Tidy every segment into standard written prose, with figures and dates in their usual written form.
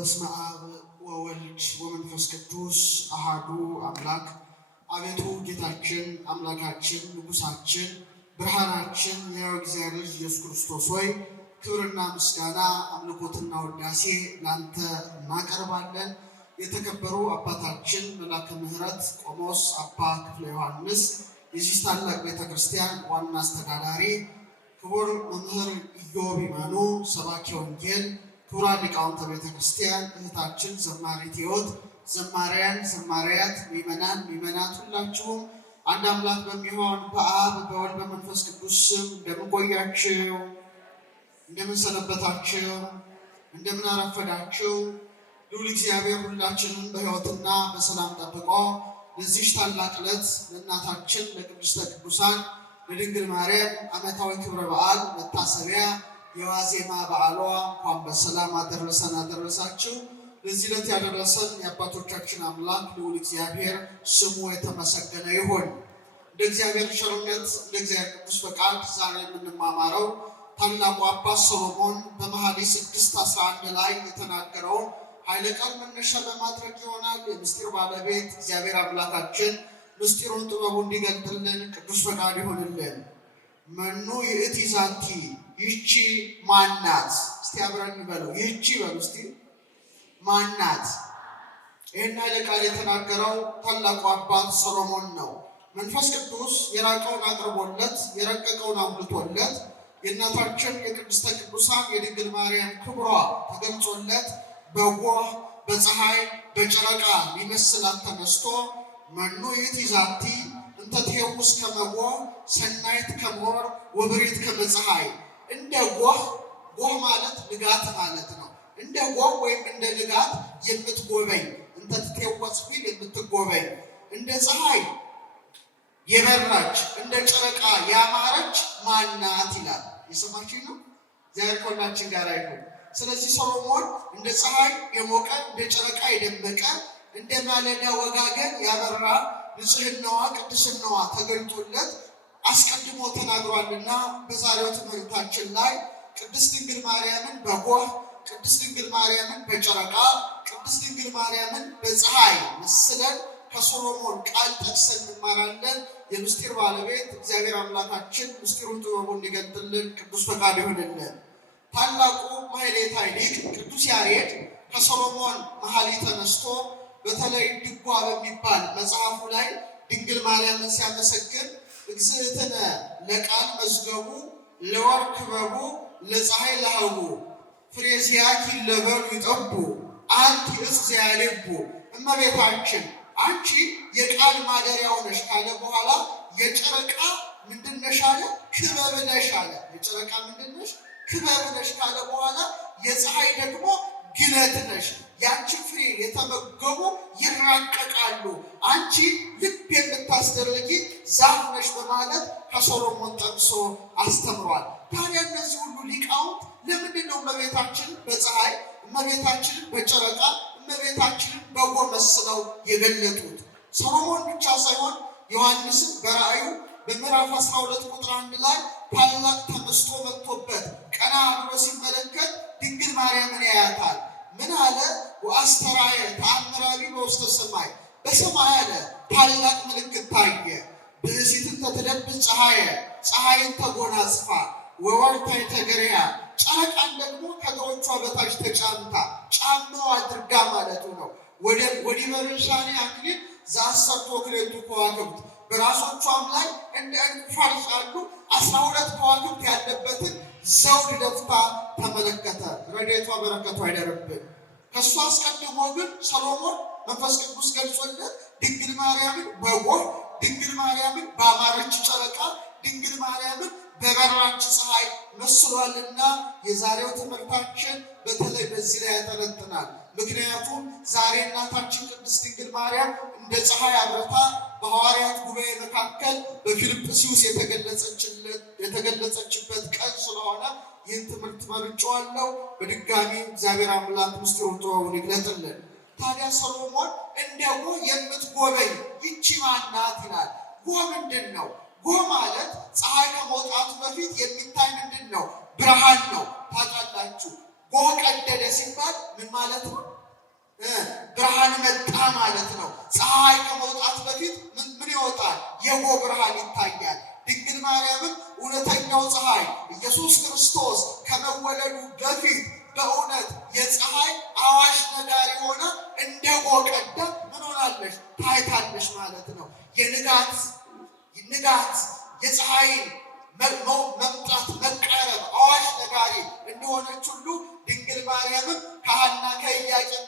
በስመ አብ ወወልድ ወመንፈስ ቅዱስ አሐዱ አምላክ። አቤቱ ጌታችን አምላካችን ንጉሳችን ብርሃናችን የሕያው እግዚአብሔር ልጅ ኢየሱስ ክርስቶስ ሆይ ክብርና ምስጋና አምልኮትና ውዳሴ ላንተ እናቀርባለን። የተከበሩ አባታችን መላከ ምሕረት ቆሞስ አባ ክፍለ ዮሐንስ የዚህ ታላቅ ቤተክርስቲያን ዋና አስተዳዳሪ፣ ክቡር መምህር ኢዮብ ይመኑ ሰባኪ ወንጌል፣ ክቡራን ሊቃውንተ ቤተክርስቲያን፣ እህታችን ዘማሪት ሕይወት፣ ዘማሪያን ዘማሪያት፣ ምእመናን ምእመናት ሁላችሁም አንድ አምላክ በሚሆን በአብ በወልድ በመንፈስ ቅዱስ ስም እንደምን ቆያችሁ? እንደምን ሰነበታችሁ? እንደምን አረፈዳችሁ? ልዑል እግዚአብሔር ሁላችንን በሕይወትና በሰላም ጠብቆ ለዚህ ታላቅ ዕለት ለእናታችን ለቅድስተ ቅዱሳን ለድንግል ማርያም ዓመታዊ ክብረ በዓል መታሰቢያ የዋዜማ በዓሏ እንኳን በሰላም አደረሰን አደረሳችሁ። ለዚህ ዕለት ያደረሰን የአባቶቻችን አምላክ ልዑል እግዚአብሔር ስሙ የተመሰገነ ይሁን። እንደ እግዚአብሔር ቸርነት እንደ እግዚአብሔር ቅዱስ ፈቃድ ዛሬ የምንማማረው ታላቁ አባት ሰሎሞን በመኃልየ 6:11 ላይ የተናገረውን ኃይለ ቃል መነሻ በማድረግ ይሆናል። የምስጢር ባለቤት እግዚአብሔር አምላካችን ምስጢሩን ጥበቡ እንዲገልጥልን ቅዱስ ፈቃድ ይሆንልን። መኑ ይእቲ ዛቲ፣ ይህቺ ማናት? እስቲ አብረን እንበለው። ይህቺ በሉ እስቲ ማናት? ይህን ኃይለ ቃል የተናገረው ታላቁ አባት ሰሎሞን ነው። መንፈስ ቅዱስ የራቀውን አቅርቦለት የረቀቀውን አጉልቶለት የእናታችን የቅድስተ ቅዱሳን የድንግል ማርያም ክብሯ ተገልጾለት በጎህ በፀሐይ በጨረቃ ሊመስላት ተነስቶ መኑ ይእቲ ዛቲ እንተ ትሄውስ ከመ ጎህ ሰናይት ከመወር ወብሬት ከመ ፀሐይ። እንደ ጎህ ማለት ንጋት ማለት ነው። እንደ ጎህ ወይም እንደ ንጋት የምትጎበኝ እንተ ትሄወስ ቢል የምትጎበኝ፣ እንደ ፀሐይ የበራች እንደ ጨረቃ ያማረች ማናት ይላል። የሰማችሁ ነው። እግዚአብሔር ከሁላችን ጋር ይሁን። ስለዚህ ሰሎሞን እንደ ፀሐይ የሞቀ እንደ ጨረቃ የደመቀ እንደ ማለዳ ወጋገን ያበራ ንጽሕናዋ ቅድስናዋ ተገልጦለት አስቀድሞ ተናግሯልና በዛሬው ትምህርታችን ላይ ቅድስት ድንግል ማርያምን በጎህ፣ ቅድስት ድንግል ማርያምን በጨረቃ፣ ቅድስት ድንግል ማርያምን በፀሐይ መስለን ከሶሎሞን ቃል ጠቅሰን እንማራለን። የምስጢር ባለቤት እግዚአብሔር አምላካችን ምስጢሩን ጥበቡን እንዲገልጥልን ቅዱስ ፈቃድ ይሆንልን። ታላቁ ማሕሌታይ ሊቅ ቅዱስ ያሬድ ከሰሎሞን መኃልይ ተነስቶ በተለይ ድጓ በሚባል መጽሐፉ ላይ ድንግል ማርያምን ሲያመሰግን እግዝእትነ ለቃል መዝገቡ ለወር ክበቡ ለፀሐይ ለሃቡ ፍሬዚያኪ ለበሉ ይጠቡ አንቲ እፅ ዘያሌቡ። እመቤታችን አንቺ የቃል ማደሪያው ነሽ ካለ በኋላ የጨረቃ ምንድነሽ አለ? ክበብ ነሽ አለ። የጨረቃ ምንድነሽ? ክበብ ነሽ ካለ በኋላ የፀሐይ ደግሞ ግለት ነሽ። ያንቺ ፍሬ የተመገቡ ይራቀቃሉ፣ አንቺ ልብ የምታስደርጊ ዛፍ ነሽ በማለት ከሶሎሞን ጠቅሶ አስተምሯል። ታዲያ እነዚህ ሁሉ ሊቃውንት ለምንድን ነው እመቤታችንን በፀሐይ እመቤታችንን በጨረቃ እመቤታችንን በጎህ መስለው የገለጡት? ሰሎሞን ብቻ ሳይሆን ዮሐንስን በራእዩ በምዕራፍ 12 ቁጥር 1 ላይ ታላቅ ተመስጦ መጥቶበት ቀና ብሎ ሲመለከት ድንግል ማርያምን ያያታል። ምን አለ? ወአስተርአየ ተአምራዊ በውስተ ሰማይ፣ በሰማይ አለ ታላቅ ምልክት ታየ። ብእሲትን ተትለብስ ፀሐየ፣ ፀሐይን ተጎናጽፋ፣ ወወርኅተ ተገርያ፣ ጨረቃን ደግሞ ከእግሮቿ በታች ተጫምታ ጫማው አድርጋ ማለቱ ነው። ወዲበ ርዕሳኔ አክሊል ዘአሰርቱ ወክልኤቱ ከዋክብት፣ በራሶቿም ላይ እንደ ዕንቁ ፋርስ ያሉ 12 ከዋክብት ያለበትን ዘውድ ደፍታ ተመለከተ። ረድኤቷ በረከቷ አይደርብን። ከእሱ አስቀድሞ ግን ሰሎሞን መንፈስ ቅዱስ ገልጾለት ድንግል ማርያምን በጎህ፣ ድንግል ማርያምን በአማረች ጨረቃ፣ ድንግል ማርያምን በበራች ፀሐይ መስሏልና የዛሬው ትምህርታችን በተለይ በዚህ ላይ ያጠነጥናል። ምክንያቱም ዛሬ እናታችን ቅድስት ድንግል ማርያም እንደ ፀሐይ አብረታ በሐዋርያት ጉባኤ መካከል በፊልጵስዩስ የተገለጸችበት ቀን ስለሆነ ይህን ትምህርት መርጬዋለሁ። በድጋሚ እግዚአብሔር አምላክ ምስጢሩን ጥበቡን ይግለጥልን። ታዲያ ሰሎሞን እንደ ጎህ የምትጎበኝ ይቺ ማናት ይላል። ጎህ ምንድን ነው? ጎህ ማለት ፀሐይ ከመውጣቱ በፊት የሚታይ ምንድን ነው? ብርሃን ነው። ታውቃላችሁ ጎህ ቀደደ ሲባል ምን ማለት ነው? ብርሃን መጣ ማለት ነው። ፀሐይ ከመውጣት በፊት ምን ይወጣል? የጎ ብርሃን ይታያል። ድንግል ማርያምም እውነተኛው ፀሐይ ኢየሱስ ክርስቶስ ከመወለዱ በፊት በእውነት የፀሐይ አዋሽ ነጋሪ ሆና እንደ ጎ ቀዳ ምን ሆናለች? ታይታለች ማለት ነው። የንጋት የፀሐይን መምጣት መቃረብ አዋሽ ነጋሪ እንደሆነች ሁሉ ድንግል ማርያምም ከሐና ከኢያቄም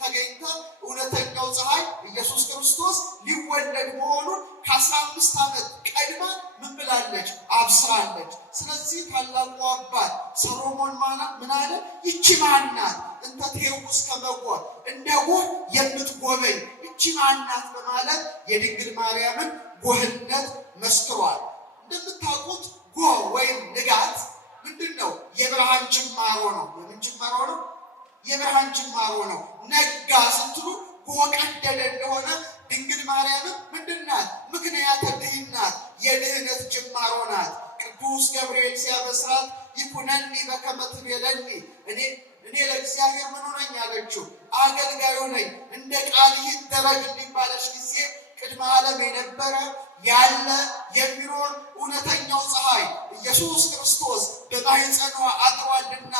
ተገኝታ እውነተኛው ፀሐይ ኢየሱስ ክርስቶስ ሊወለድ መሆኑን ከ15 ዓመት ቀድማ ምን ብላለች? አብስራለች። ስለዚህ ታላቁ አባት ሰሎሞን ምን አለ? ይቺ ማን ናት? እንተ ትሄውስ ከመ ጎህ፣ እንደ ጎህ የምትጎበኝ ይቺ ማን ናት? በማለት የድንግል ማርያምን ጎህነት መስክሯል። እንደምታውቁት ጎህ ወይም ንጋት ምንድን ነው? የብርሃን ጅማሮ ነው። የምን ጅማሮ ነው? የብርሃን ጅማሮ ነው። ነጋ ስትሉ ጎህ ቀደደ እንደሆነ ድንግል ማርያምም ምንድን ናት? ምክንያተ ድኅነት፣ የድኅነት ጅማሮ ናት። ቅዱስ ገብርኤል ሲያበስራት ይኩነኒ በከመ ትቤለኒ፣ እኔ ለእግዚአብሔር ምን ሆነኝ አለችው? አገልጋዩ ነኝ፣ እንደ ቃልህ ይደረግልኝ ባለች ጊዜ ቅድመ ዓለም የነበረ ያለ የሚኖር እውነተኛው ፀሐይ ኢየሱስ ክርስቶስ በማኅፀኗ አድሯልና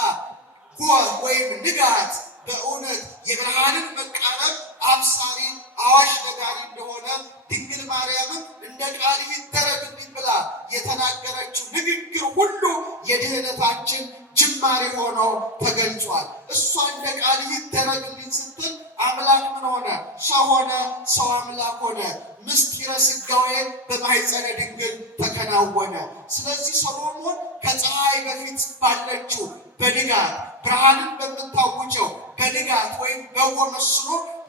ጎህ ወይም ንጋት በእውነት የብርሃንን መቃረብ አብሳሪ አዋሽ ነጋሪ እንደሆነ ድንግል ማርያምም እንደ ቃልህ ይደረግልኝ ብላ የተናገረችው ንግግር ሁሉ የድኅነታችን ጅማሬ ሆኖ ተገልጿል። እሷ እንደ ቃልህ ይደረግልኝ ስትል አምላክ ምን ሆነ? ሰው ሆነ። ሰው አምላክ ሆነ። ምስጢረ ሥጋዌ በማኅፀነ ድንግል ተከናወነ። ስለዚህ ሰሎሞን ከፀሐይ በፊት ባለችው በንጋት ብርሃንን በምታውጀው በንጋት ወይም በጎህ መስሎ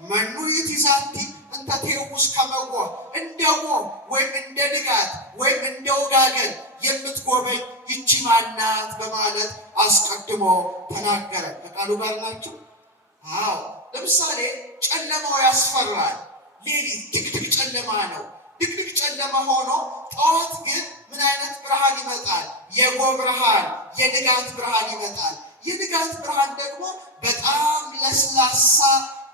መኑ ይእቲ ዛቲ እንተ ትሄውስ ከመ ጎህ፣ እንደ ጎህ ወይም እንደ ንጋት ወይም እንደ ወጋገን የምትጎበኝ ይቺ ማን ናት? በማለት አስቀድሞ ተናገረ። ከቃሉ ጋር ናቸው። አዎ፣ ለምሳሌ ጨለማው ያስፈራል። ሌሊት ድቅድቅ ጨለማ ነው። ድቅድቅ ጨለማ ሆኖ ጠዋት ግን ምን አይነት ብርሃን ይመጣል? የጎህ ብርሃን፣ የንጋት ብርሃን ይመጣል። የንጋት ብርሃን ደግሞ በጣም ለስላሳ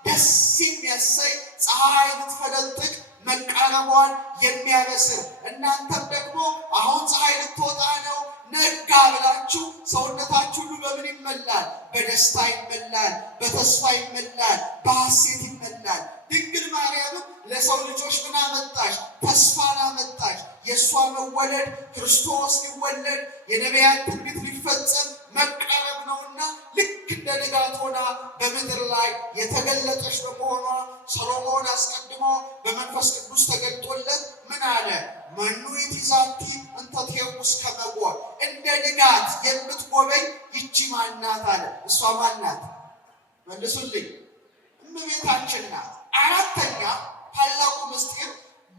ደስ የሚያሰኝ ፀሐይ ልትፈነጥቅ መቃረቧን የሚያበስር፣ እናንተም ደግሞ አሁን ፀሐይ ልትወጣ ነው ነጋ ብላችሁ ሰውነታችሁ ሁሉ በምን ይመላል? በደስታ ይመላል፣ በተስፋ ይመላል፣ በሐሴት ይመላል። ድንግል ማርያምም ለሰው ልጆች ምን አመጣች? ተስፋን አመጣች። የእሷ መወለድ ክርስቶስ ሊወለድ የነቢያት ትንቢት ሊፈጸም መቃረብ ነውና ልክ እንደ ንጋት ሆና በምድር ላይ የተገለጠች በመሆኗ ሰሎሞን አስቀድሞ በመንፈስ ቅዱስ ተገልጦለት ምን አለ? መኑ ይእቲ ዛቲ እንተ ትሄውስ ከመ ጎህ፣ እንደ ንጋት የምትጎበኝ ይቺ ማን ናት አለ። እሷ ማን ናት? መልሱልኝ። እመቤታችን ናት። አራተኛ ታላቁ ምስጢር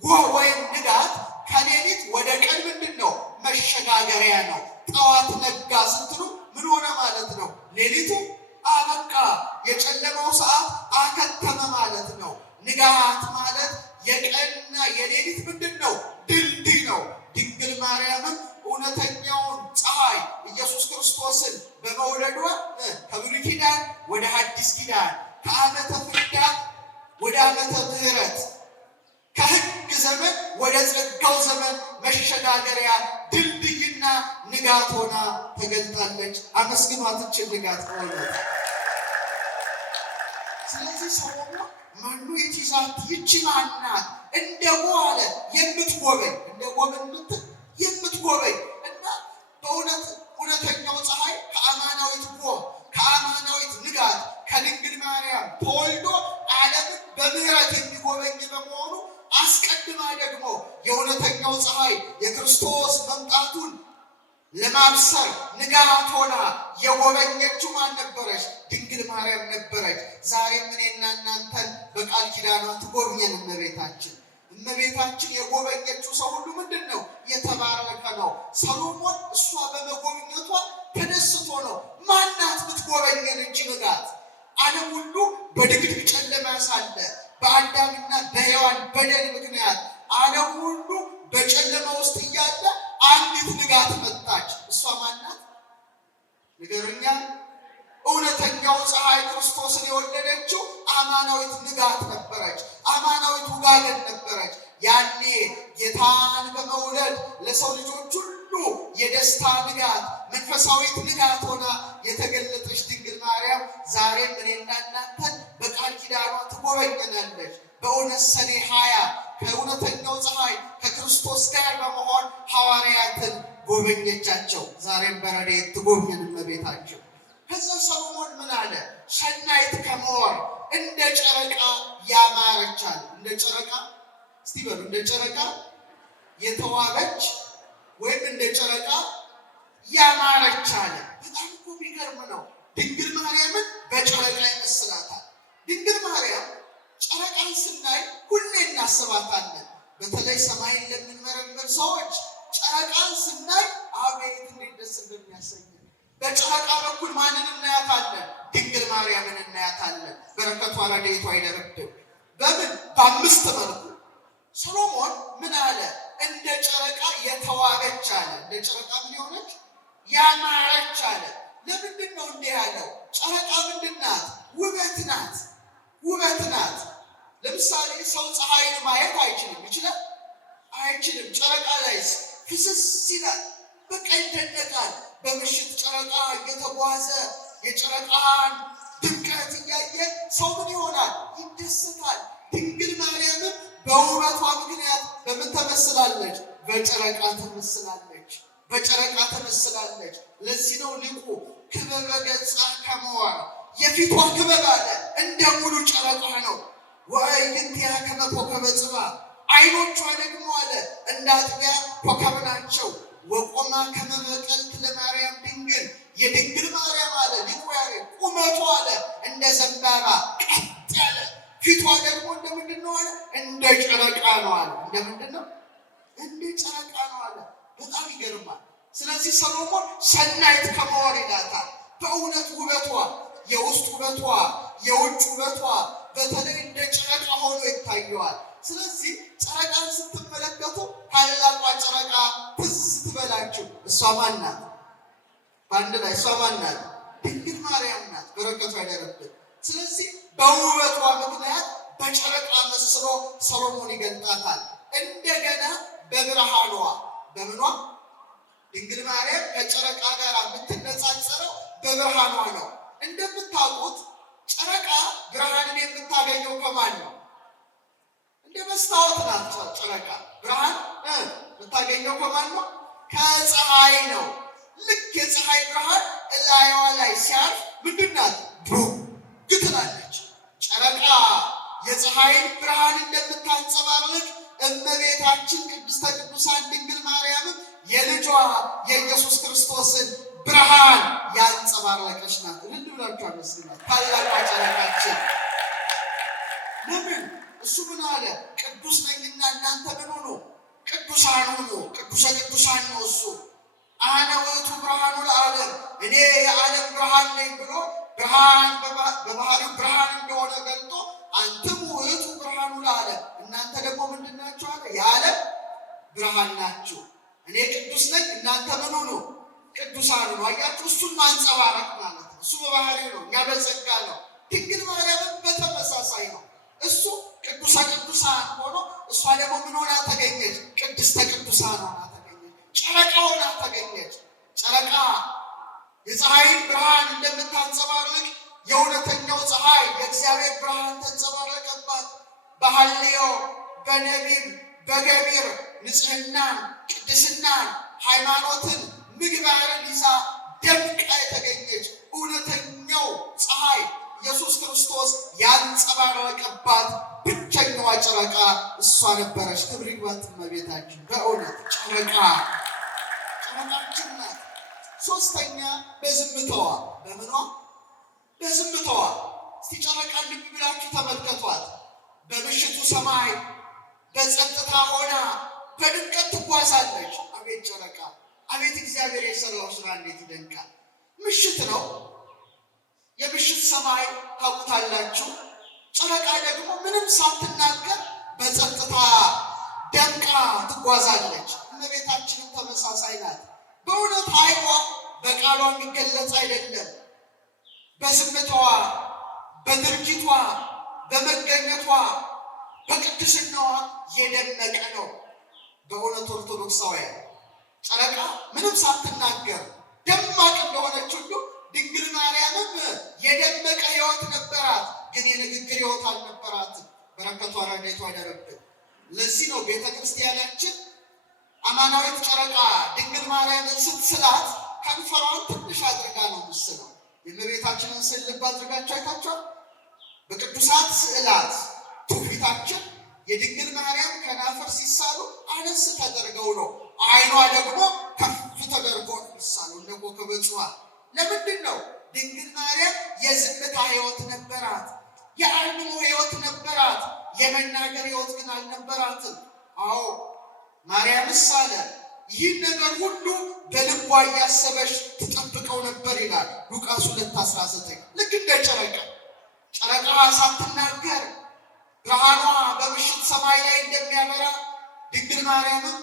ጎህ ወይም ንጋት ከሌሊት ወደ ቀን ምንድን ነው? መሸጋገሪያ ነው። ጠዋት ነጋ ስትሉ ምን ሆነ ማለት ነው? ሌሊቱ አበቃ፣ የጨለማው ሰዓት አከተመ ማለት ነው። ንጋት ማለት የቀንና የሌሊት ምንድን ነው? ድልድይ ነው። ድንግል ማርያምም እውነተኛውን ፀሐይ ኢየሱስ ክርስቶስን በመውለዷ ከብሉይ ኪዳን ወደ ሐዲስ ኪዳን፣ ከዓመተ ፍዳ ወደ ዓመተ ምሕረት፣ ከሕግ ዘመን ወደ ጸጋው ዘመን መሸጋገሪያ ድልድይና ንጋት ሆና ተገልጣለች። አመስግኗት እችን ንጋት ሆነ። ስለዚህ ሰሎሞን መኑ ይእቲ ዛቲ ይቺ ማን ናት? እንደ ጎህ አለ የምትጎበኝ፣ እንደ ጎህ የምትጎበኝ እና በእውነት እውነተኛው ፀሐይ ከአማናዊት ጎህ ከአማናዊት ንጋት ከድንግል ማርያም ተወልዶ ዓለምን በምሕረት የሚጎበኝ በመሆኑ አስቀድማ ደግሞ የእውነተኛው ፀሐይ የክርስቶስ መምጣቱን ለማብሰር ንጋት ሆና የጎበኘችው ማን ነበረች? ድንግል ማርያም ነበረች። ዛሬም እኔና እናንተን በቃል ኪዳኗ ትጎብኘን እመቤታችን። እመቤታችን የጎበኘችው ሰው ሁሉ ምንድን ነው? የተባረከ ነው። ሰሎሞን እሷ በመጎብኘቷ ተደስቶ ነው። ማናት ብትጎበኘን እንጂ ንጋት? ዓለም ሁሉ በድቅድቅ ጨለማ ሳለ በአዳምና በሔዋን በደል ምክንያት ዓለም ሁሉ በጨለማ ውስጥ እያለ አንዲት ንጋት መጣች። እሷ ማናት? ንገሩኛ። እውነተኛው ፀሐይ ክርስቶስን የወለደችው አማናዊት ንጋት ነበረች። አማናዊት ውጋገን ነበረች። ያኔ ጌታን በመውለድ ለሰው ልጆች ሁሉ የደስታ ንጋት መንፈሳዊት ንጋት ሆና የተገለጠች ድንግል ማርያም ዛሬም እኔና እናንተን በቃል ኪዳኗ ትጎበኘናለች። በእውነት ሰኔ 20 ከእውነተኛው ፀሐይ ከክርስቶስ ጋር በመሆን ሐዋርያትን ጎበኘቻቸው። ዛሬም በረድኤት ትጎብኘን እመቤታችን። ከዛ ሰሎሞን ምን አለ? ሰናይት ከመወር እንደ ጨረቃ ያማረች አለ። እንደ ጨረቃ እስቲ በሉ፣ እንደ ጨረቃ የተዋበች ወይም እንደ ጨረቃ ያማረች አለ። በጣም እኮ የሚገርም ነው። ድንግል ማርያምን በጨረቃ ይመስላታል። ድንግል ማርያም ጨረቃን ስናይ ሁሌ እናስባታለን። በተለይ ሰማይን ለምንመረምር ሰዎች ጨረቃን ስናይ አቤት እንዴት ደስ እንደሚያሰኝ። በጨረቃ በኩል ማንን እናያታለን? ድንግል ማርያምን እናያታለን። በረከቷ ረድኤቷ አይደረብም። በምን? በአምስት መልኩ። ሰሎሞን ምን አለ? እንደ ጨረቃ የተዋበች አለ። እንደ ጨረቃ ምን የሆነች? ያማረች አለ። ለምንድን ነው እንዲህ ያለው? ጨረቃ ምንድን ናት? ውበት ናት። ውበት ናት። ለምሳሌ ሰው ፀሐይን ማየት አይችልም። ይችላል? አይችልም። ጨረቃ ላይስ ፍስስ ይላል። በቃ ይደነቃል። በምሽት ጨረቃ እየተጓዘ የጨረቃን ድምቀት እያየ ሰው ምን ይሆናል? ይደሰታል። ድንግል ማርያምን በውበቷ ምክንያት በምን ተመስላለች? በጨረቃ ተመስላለች። በጨረቃ ተመስላለች። ለዚህ ነው ሊቁ ክበበ ገጻ ከመዋር የፊቷ ክበብ አለ እንደ ሙሉ ጨረቃ ነው። ወአዕይንቲሃ ከመ ኮከበ ጽባሕ አይኖቿ ደግሞ አለ እንደ አጥቢያ ኮከብ ናቸው። ወቆማ ከመ በቀልት ለማርያም ድንግል የድንግል ማርያም አለ ሊቁ ያሬድ ቁመቷ አለ እንደ ዘንባባ ቀጥ ያለ፣ ፊቷ ደግሞ እንደ ምንድን ነው አለ? እንደ ጨረቃ ነው አለ። እንደ ምንድን ነው? እንደ ጨረቃ ነው አለ። በጣም ይገርማል። ስለዚህ ሰሎሞን ሰናይት ከመወር ይላታል። በእውነት ውበቷ፣ የውስጥ ውበቷ፣ የውጭ ውበቷ በተለይ እንደ ጨረቃ ሆኖ ይታየዋል። ስለዚህ ጨረቃን ስትመለከቱ ታላቋ ጨረቃ ትዝ ትበላችሁ። እሷ ማን ናት? በአንድ ላይ እሷ ማን ናት? ድንግል ማርያም ናት። በረከቷ አይደረብን። ስለዚህ በውበቷ ምክንያት በጨረቃ መስሎ ሰሎሞን ይገልጣታል። እንደገና በብርሃኗ፣ በምኗ? ድንግል ማርያም ከጨረቃ ጋር የምትነጻጸረው በብርሃኗ ነው። እንደምታውቁት ጨረቃ ብርሃንን የምታገኘው ከማን ነው? እንደ መስታወት ናት። ጨረቃ ብርሃን የምታገኘው ከማን ነው? ከፀሐይ ነው። ልክ የፀሐይ ብርሃን እላይዋ ላይ ሲያርፍ ምንድን ናት? ብሩህ ትላለች። ጨረቃ የፀሐይን ብርሃን እንደምታንጸባርቅ እመቤታችን ቅድስተ ቅዱሳን ድንግል ማርያምም የልጇ የኢየሱስ ክርስቶስን ብርሃን ያንጸባረቀች ናት። እልል ብላችሁ አመስግኗት። ታላቋ ጨረቃችን ለምን? እሱ ምን አለ? ቅዱስ ነኝና እናንተ ምን ሁኑ? ቅዱሳን ሁኑ። ቅዱሰ ቅዱሳን ነው እሱ። አነ ውእቱ ብርሃኑ ለዓለም፣ እኔ የዓለም ብርሃን ነኝ ብሎ ብርሃን በባህሪው ብርሃን እንደሆነ ገልጦ አንትሙ ውእቱ ብርሃኑ ለዓለም፣ እናንተ ደግሞ ምንድን ናችሁ አለ? የዓለም ብርሃን ናችሁ። እኔ ቅዱስ ነኝ፣ እናንተ ምን ሁኑ? ቅዱሳን ነው። አያችሁ፣ እሱን ማንጸባረቅ ማለት ነው። እሱ በባህሪው ነው፣ እኛ በጸጋ ነው። ድንግል ማርያምን በተመሳሳይ ነው። እሱ ቅዱሰ ቅዱሳን ሆኖ እሷ ደግሞ ምን ሆና ተገኘች? ቅድስተ ቅዱሳን ሆና ተገኘች። ጨረቃ ሆና ተገኘች። ጨረቃ የፀሐይን ብርሃን እንደምታንጸባርቅ የእውነተኛው ፀሐይ የእግዚአብሔር ብርሃን ተንጸባረቀባት። በሐልዮ በነቢብ በገቢር ንጽሕናን፣ ቅድስናን፣ ሃይማኖትን፣ ምግባርን ይዛ ደምቃ የተገኘች እውነተኛው ፀሐይ ኢየሱስ ክርስቶስ ያንጸባረቀባት ብቸኛዋ ጨረቃ እሷ ነበረች። ክብር ይግባት እመቤታችን። በእውነት ጨረቃችን ናት። ሶስተኛ በዝምታዋ። በምኗ? በዝምታዋ። እስቲ ጨረቃ ልብ ብላችሁ ተመልከቷት። በምሽቱ ሰማይ በጸጥታ ሆና በድምቀት ትጓዛለች። አቤት ጨረቃ! አቤት እግዚአብሔር የሰራው ስራ እንዴት ይደንቃል! ምሽት ነው። የምሽት ሰማይ ታውቁታላችሁ። ጨረቃ ደግሞ ምንም ሳትናገር በጸጥታ ደምቃ ትጓዛለች። እመቤታችንም ተመሳሳይ ናት። በእውነት ኃይሏ በቃሏ የሚገለጽ አይደለም። በዝምታዋ፣ በድርጊቷ፣ በመገኘቷ በቅድስናዋ የደመቀ ነው። በእውነት ኦርቶዶክሳውያን ጨረቃ ምንም ሳትናገር ደማቅ እንደሆነች ሁሉ ድንግል ማርያምም የደመቀ ሕይወት ነበራት፣ ግን የንግግር ሕይወት አልነበራትም። በረከቷ ረድኤቷ ይደረብን። ለዚህ ነው ቤተ ክርስቲያናችን አማናዊት ጨረቃ ድንግል ማርያምን ስትስላት ከንፈሯን ትንሽ አድርጋ ነው የምትስለው። የእመቤታችንን ስዕል ልብ አድርጋችሁ አይታችኋል? በቅዱሳት ስዕላት ትውፊታችን የድንግል ማርያም ከናፈር ሲሳሉ አነስ ተደርገው ነው፣ ዓይኗ ደግሞ ከፍ ተደርጎ ነው የሚሳሉ እንደ ኮከበ ጽባህ። ለምንድን ነው? ድንግል ማርያም የዝምታ ሕይወት ነበራት፣ የአልምሞ ሕይወት ነበራት። የመናገር ሕይወት ግን አልነበራትም። አዎ ማርያምስ አለ ይህን ነገር ሁሉ በልቧ እያሰበች ትጠብቀው ነበር ይላል ሉቃስ 2:19። ልክ እንደ ጨረቃ ሳትናገር ብርሃኗ በምሽት ሰማይ ላይ እንደሚያበራ ድንግል ማርያምም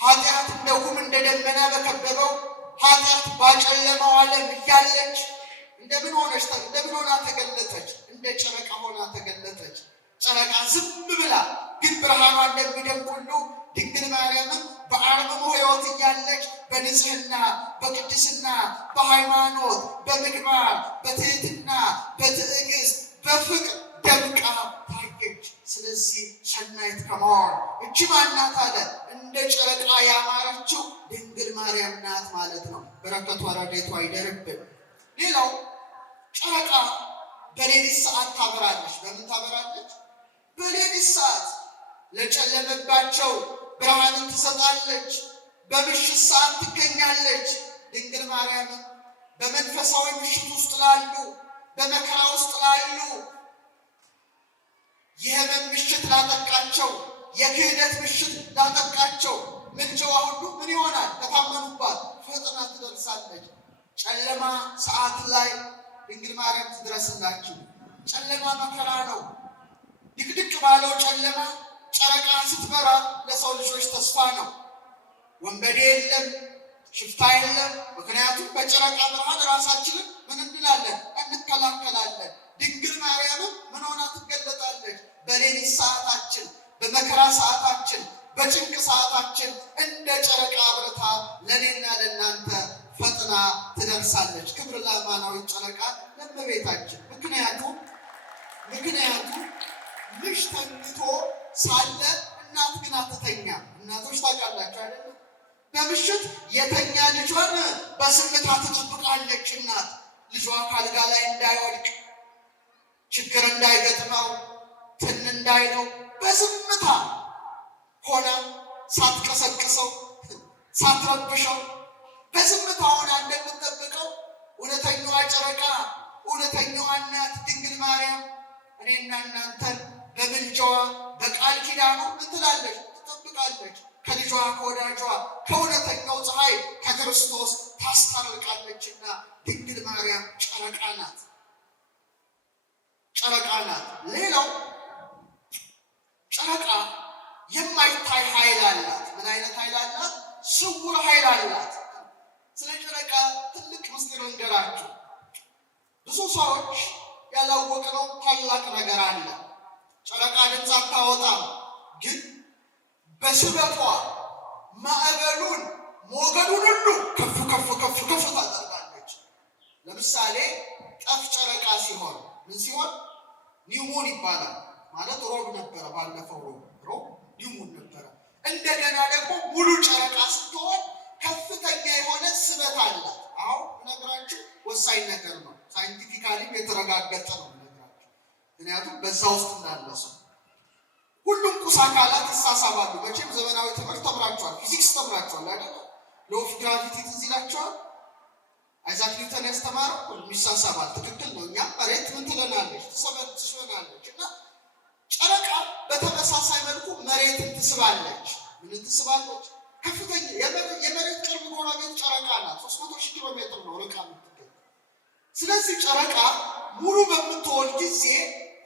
ኃጢአት እንደ ጉም እንደ ደመና በከበበው ኃጢአት ባጨለመው ዓለም እያለች እንደምን ሆና ተገለጠች? እንደ ጨረቃ ሆና ተገለጠች። ጨረቃ ዝም ብላ ግን ብርሃኗ እንደሚደምቅ ሁሉ ድንግል ማርያምም በአርምሞ ሕይወት እያለች በንጽህና፣ በቅድስና፣ በሃይማኖት፣ በምግባር፣ በትህትና፣ በትዕግስት፣ በፍቅር ደምቃ ታየች። ስለዚህ ሰናይት ከመሆን እጅ ማናት አለ? እንደ ጨረቃ ያማረችው ድንግል ማርያም ናት ማለት ነው። በረከቷ ረድኤቷ ይደርብን። ሌላው ጨረቃ በሌሊት ሰዓት ታበራለች። በምን ታበራለች? በሌሊት ሰዓት ለጨለመባቸው ብርሃንን ትሰጣለች። በምሽት ሰዓት ትገኛለች። ድንግል ማርያም በመንፈሳዊ ምሽት ውስጥ ላሉ፣ በመከራ ውስጥ ላሉ፣ የሕመም ምሽት ላጠቃቸው፣ የክህደት ምሽት ላጠቃቸው ምልጃዋ ሁሉ ምን ይሆናል? ከታመኑባት ፈጥና ትደርሳለች። ጨለማ ሰዓት ላይ ድንግል ማርያም ትድረስላችሁ። ጨለማ መከራ ነው። ድቅድቅ ባለው ጨለማ ጨረቃ ስትበራ ለሰው ልጆች ተስፋ ነው። ወንበዴ የለም፣ ሽፍታ የለም። ምክንያቱም በጨረቃ ብርሃን ራሳችንን ምን እንላለን? እንከላከላለን። ድንግል ማርያምም ምን ሆና ትገለጣለች? በሌሊት ሰዓታችን፣ በመከራ ሰዓታችን፣ በጭንቅ ሰዓታችን እንደ ጨረቃ አብርታ ለእኔና ለእናንተ ፈጥና ትደርሳለች። ክብር ለአማናዊት ጨረቃ ለእመቤታችን። ምክንያቱም ልጅ ተኝቶ ሳለ እናት ግን አትተኛም። እናቶች ታውቃላችሁ አይደለም? በምሽት የተኛ ልጇን በዝምታ ትጠብቃለች። እናት ልጇ ካልጋ ላይ እንዳይወድቅ፣ ችግር እንዳይገጥመው፣ ትን እንዳይለው በዝምታ ሆና ሳትቀሰቅሰው፣ ሳትረብሸው በዝምታ ሆና እንደምትጠብቀው እውነተኛዋ ጨረቃ፣ እውነተኛዋ እናት ድንግል ማርያም እኔና እናንተን በምልጃዋ በቃል ኪዳኑ ምን ትላለች? ትጠብቃለች። ከልጇ ከወዳጇ ከእውነተኛው ፀሐይ ከክርስቶስ ታስታርቃለችና ድንግል ማርያም ጨረቃ ናት። ሌላው ጨረቃ የማይታይ ኃይል አላት። ምን አይነት ኃይል አላት? ስውር ኃይል አላት። ስለ ጨረቃ ትልቅ ምስጢር ልንገራችሁ። ብዙ ሰዎች ያላወቅነው ታላቅ ነገር አለ። ጨረቃ ድምፅ አታወጣም፣ ግን በስበቷ ማዕበሉን ሞገዱን ሁሉ ከፍ ታደርጋለች። ለምሳሌ ጠፍ ጨረቃ ሲሆን ምን ሲሆን? ኒውሞን ይባላል። ማለት ሮብ ነበረ፣ ባለፈው ሮብ ኒውሞን ነበረ። እንደገና ደግሞ ሙሉ ጨረቃ ስትሆን ከፍተኛ የሆነ ስበት አላት። አሁን ነግራችሁ ወሳኝ ነገር ነው። ሳይንቲፊካሊም የተረጋገጠ ነው ነግራችሁ። ምክንያቱም በዛ ውስጥ እንዳለ ሰው ሁሉም ቁስ አካላት ይሳሳባሉ። መቼም ዘመናዊ ትምህርት ተምራችኋል፣ ፊዚክስ ተምራችኋል አይደል? ሎ ኦፍ ግራቪቲ ትዝ ይላችኋል። አይዛክ ኒውተን ያስተማረው ሁሉም ይሳሳባል። ትክክል ነው። እኛም መሬት ምን ትለናለች? ትስበናለች። እና ጨረቃ በተመሳሳይ መልኩ መሬትን ትስባለች። ምን ትስባለች? ከፍተኛ የመሬት ቅርብ ጎረቤት ጨረቃ ናት። 300,000 ኪሎ ሜትር ነው ርቃ የምትገኝ። ስለዚህ ጨረቃ ሙሉ በምትሆን ጊዜ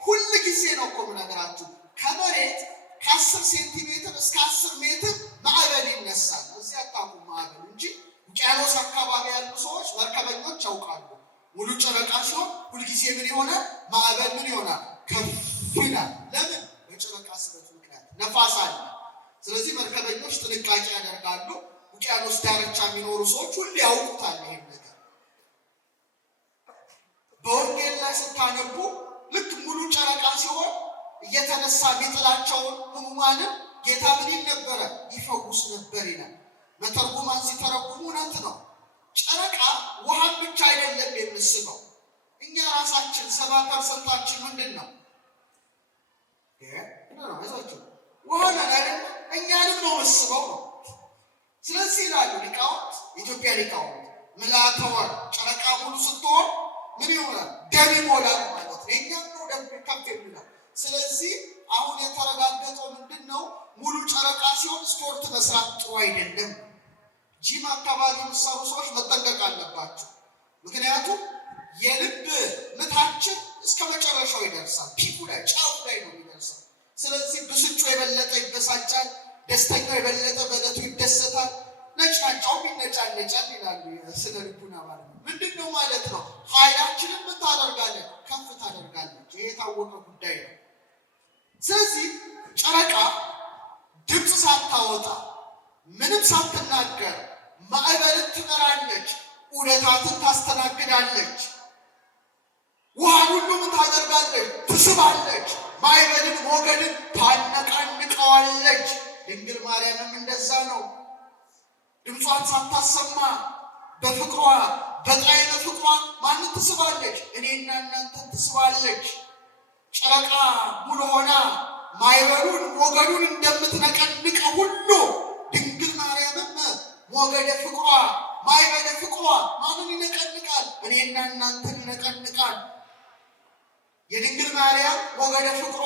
ሁል ጊዜ ነው እኮ የምነግራችሁ ከመሬት ከ10 ሴንቲሜትር እስከ 10 ሜትር ማዕበል ይነሳል። እዚህ አታውቁም ማዕበል እንጂ ውቅያኖስ አካባቢ ያሉ ሰዎች መርከበኞች ያውቃሉ። ሙሉ ጨረቃ ሲሆን ሁልጊዜ ምን ይሆናል? ማዕበል ምን ይሆናል? ከፍ ይላል። ለምን? በጨረቃ ስበት ምክንያት ነፋስ አለ። ስለዚህ መርከበኞች ጥንቃቄ ያደርጋሉ። ውቅያኖስ ዳርቻ የሚኖሩ ሰዎች ሁሉ ያውቁታል ይሄን ነገር። በወንጌል ላይ ስታነቡ ልክ ሙሉ ጨረቃ ሲሆን እየተነሳ የሚጥላቸውን ሕሙማንን ጌታ ምን ይል ነበረ? ይፈውስ ነበር ይላል። መተርጉማን ሲተረጉሙ እውነት ነው። ጨረቃ ውሃን ብቻ አይደለም የምስበው። እኛ ራሳችን 70% ምንድን ነው? ውሃ ነን አይደል? እኛንም ነው መስበው ነው። ስለዚህ ይላሉ ሊቃውንት፣ የኢትዮጵያ ሊቃውንት ምልዓተ ወር ጨረቃ ሙሉ ስትሆን ምን ይሆናል? ደም ይሞላል ማለት ነው። የእኛም ነው ደም ከፍ የሚለው። ስለዚህ አሁን የተረጋገጠው ምንድን ነው? ሙሉ ጨረቃ ሲሆን ስፖርት መስራት ጥሩ አይደለም። ጂም አካባቢ የሚሰሩ ሰዎች መጠንቀቅ አለባቸው። ምክንያቱም የልብ ምታችን እስከ መጨረሻው ይደርሳል። ፒኩ ላይ ጫፉ ላይ ነው የሚደርሰው። ስለዚህ ብስጩ የበለጠ ይበሳጫል፣ ደስተኛው የበለጠ በዕለቱ ይደሰታል፣ ነጭናጫውም ይነጫነጫል ይላሉ ስነ ልቡና ማለት ነው። ምንድን ነው ማለት ነው? ኃይላችንን ምን ታደርጋለች? ከፍ ታደርጋለች። ይሄ የታወቀ ጉዳይ ነው። ስለዚህ ጨረቃ ድምፅ ሳታወጣ ምንም ሳትናገር ማዕበልን ትመራለች፣ ዑደታትን ታስተናግዳለች፣ ውሃን ሁሉ ምን ታደርጋለች? ትስባለች፣ ማዕበልን ሞገድን ታነቃንቀዋለች። ድንግል ማርያምም እንደዛ ነው። ድምጿን ሳታሰማ በፍቅሯ በጣዕመ ፍቅሯ ማንን ትስባለች? እኔና እናንተን ትስባለች። ጨረቃ ሙሉ ሆና ማዕበሉን ሞገዱን እንደምትነቀንቀ ሁሉ ድንግል ማርያምም ሞገደ ፍቅሯ ማዕበለ ፍቅሯ ማንን ይነቀንቃል? እኔና እናንተን ይነቀንቃል። የድንግል ማርያም ሞገደ ፍቅሯ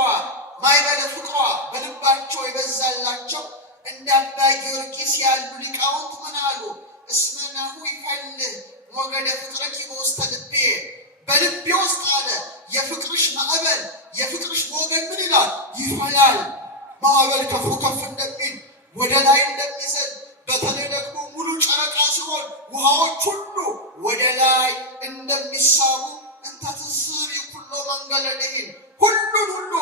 ማዕበለ ፍቅሯ በልባቸው የበዛላቸው እንደ አባ ጊዮርጊስ ያሉ ሊቃውንት ምን አሉ? እስመ ናሁ ይፈልህ ሞገደ ፍቅርኪ በውስተ ልቤ፣ በልቤ ውስጥ አለ የፍቅርሽ ማዕበል የፍቅርሽ ሞገድ ምን ይላል? ይፈላል። ማዕበል ከፍ ከፍ እንደሚል ወደ ላይ እንደሚዘል፣ በተለይ ደግሞ ሙሉ ጨረቃ ሲሆን ውሃዎች ሁሉ ወደ ላይ እንደሚሳቡ እንተ ትስብ ኩሎ መንገለ ድኂን፣ ሁሉን ሁሉ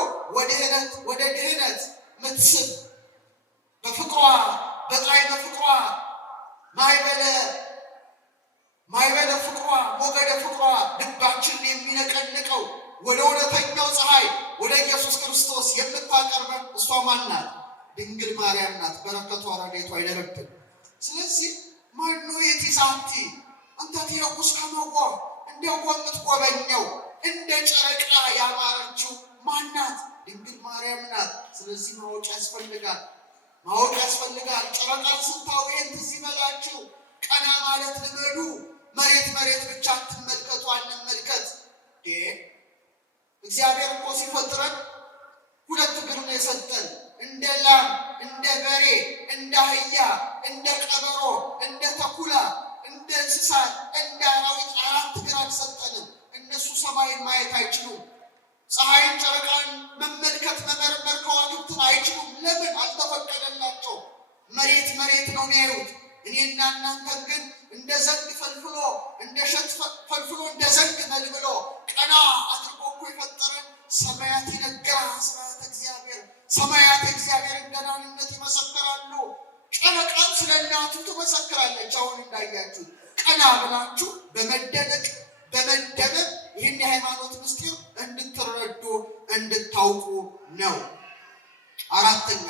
ወደ ድህነት ምትስብ በፍቅሯ በጣዕመ ፍቅሯ ማዕበለ ፍቅሯ ሞገደ ፍቅሯ ልባችንን የሚነቀንቀው ወደ እውነተኛው ፀሐይ ወደ ኢየሱስ ክርስቶስ የምታቀርበን እሷ ማን ናት? ድንግል ማርያም ናት። በረከቷ ረድኤቷ ይደረብን። ስለዚህ ማኑ የቲዛንቲ አንተ ትየውስ ከመጎ እንዲያው የምትጎበኘው እንደ ጨረቃ ያማረችው ማናት? ድንግል ማርያም ናት። ስለዚህ ማወቅ ያስፈልጋል። ጨረቃን ስታዩ ይህን ትዝ ይበላችሁ። ቀና ማለት ልመዱ። መሬት ብቻ ትመልከቱ፣ አንመልከት። እግዚአብሔር እኮ ሲፈጥረን ሁለት እግር ነው የሰጠን። እንደ ላም፣ እንደ በሬ፣ እንደ አህያ፣ እንደ ቀበሮ፣ እንደ ተኩላ፣ እንደ እንስሳት፣ እንደ አራዊት 4 እግር አልሰጠንም። እነሱ ሰማይን ማየት አይችሉም። ፀሐይን ጨረቃን መመልከት መመርመር ከዋክብትን አይችሉም። ለምን? አልተፈቀደላቸው። መሬት ነው የሚያዩት። እኔና እናንተን ግን እንደ ዘንግ ፈልፍሎ እንደ ሸት ፈልፍሎ እንደ ዘንግ መልምሎ ቀና አድርጎ እኮ የፈጠረን ሰማያት ይነግራል። ስብሐተ እግዚአብሔር። ሰማያት የእግዚአብሔርን ገናንነት ይመሰክራሉ። ጨረቃም ስለ እናቱ ትመሰክራለች። አሁን እንዳያችሁ ቀና ብላችሁ በመደነቅ በመደመም ይህን የሃይማኖት ምስጢር እንድትረዱ እንድታውቁ ነው። 4ኛ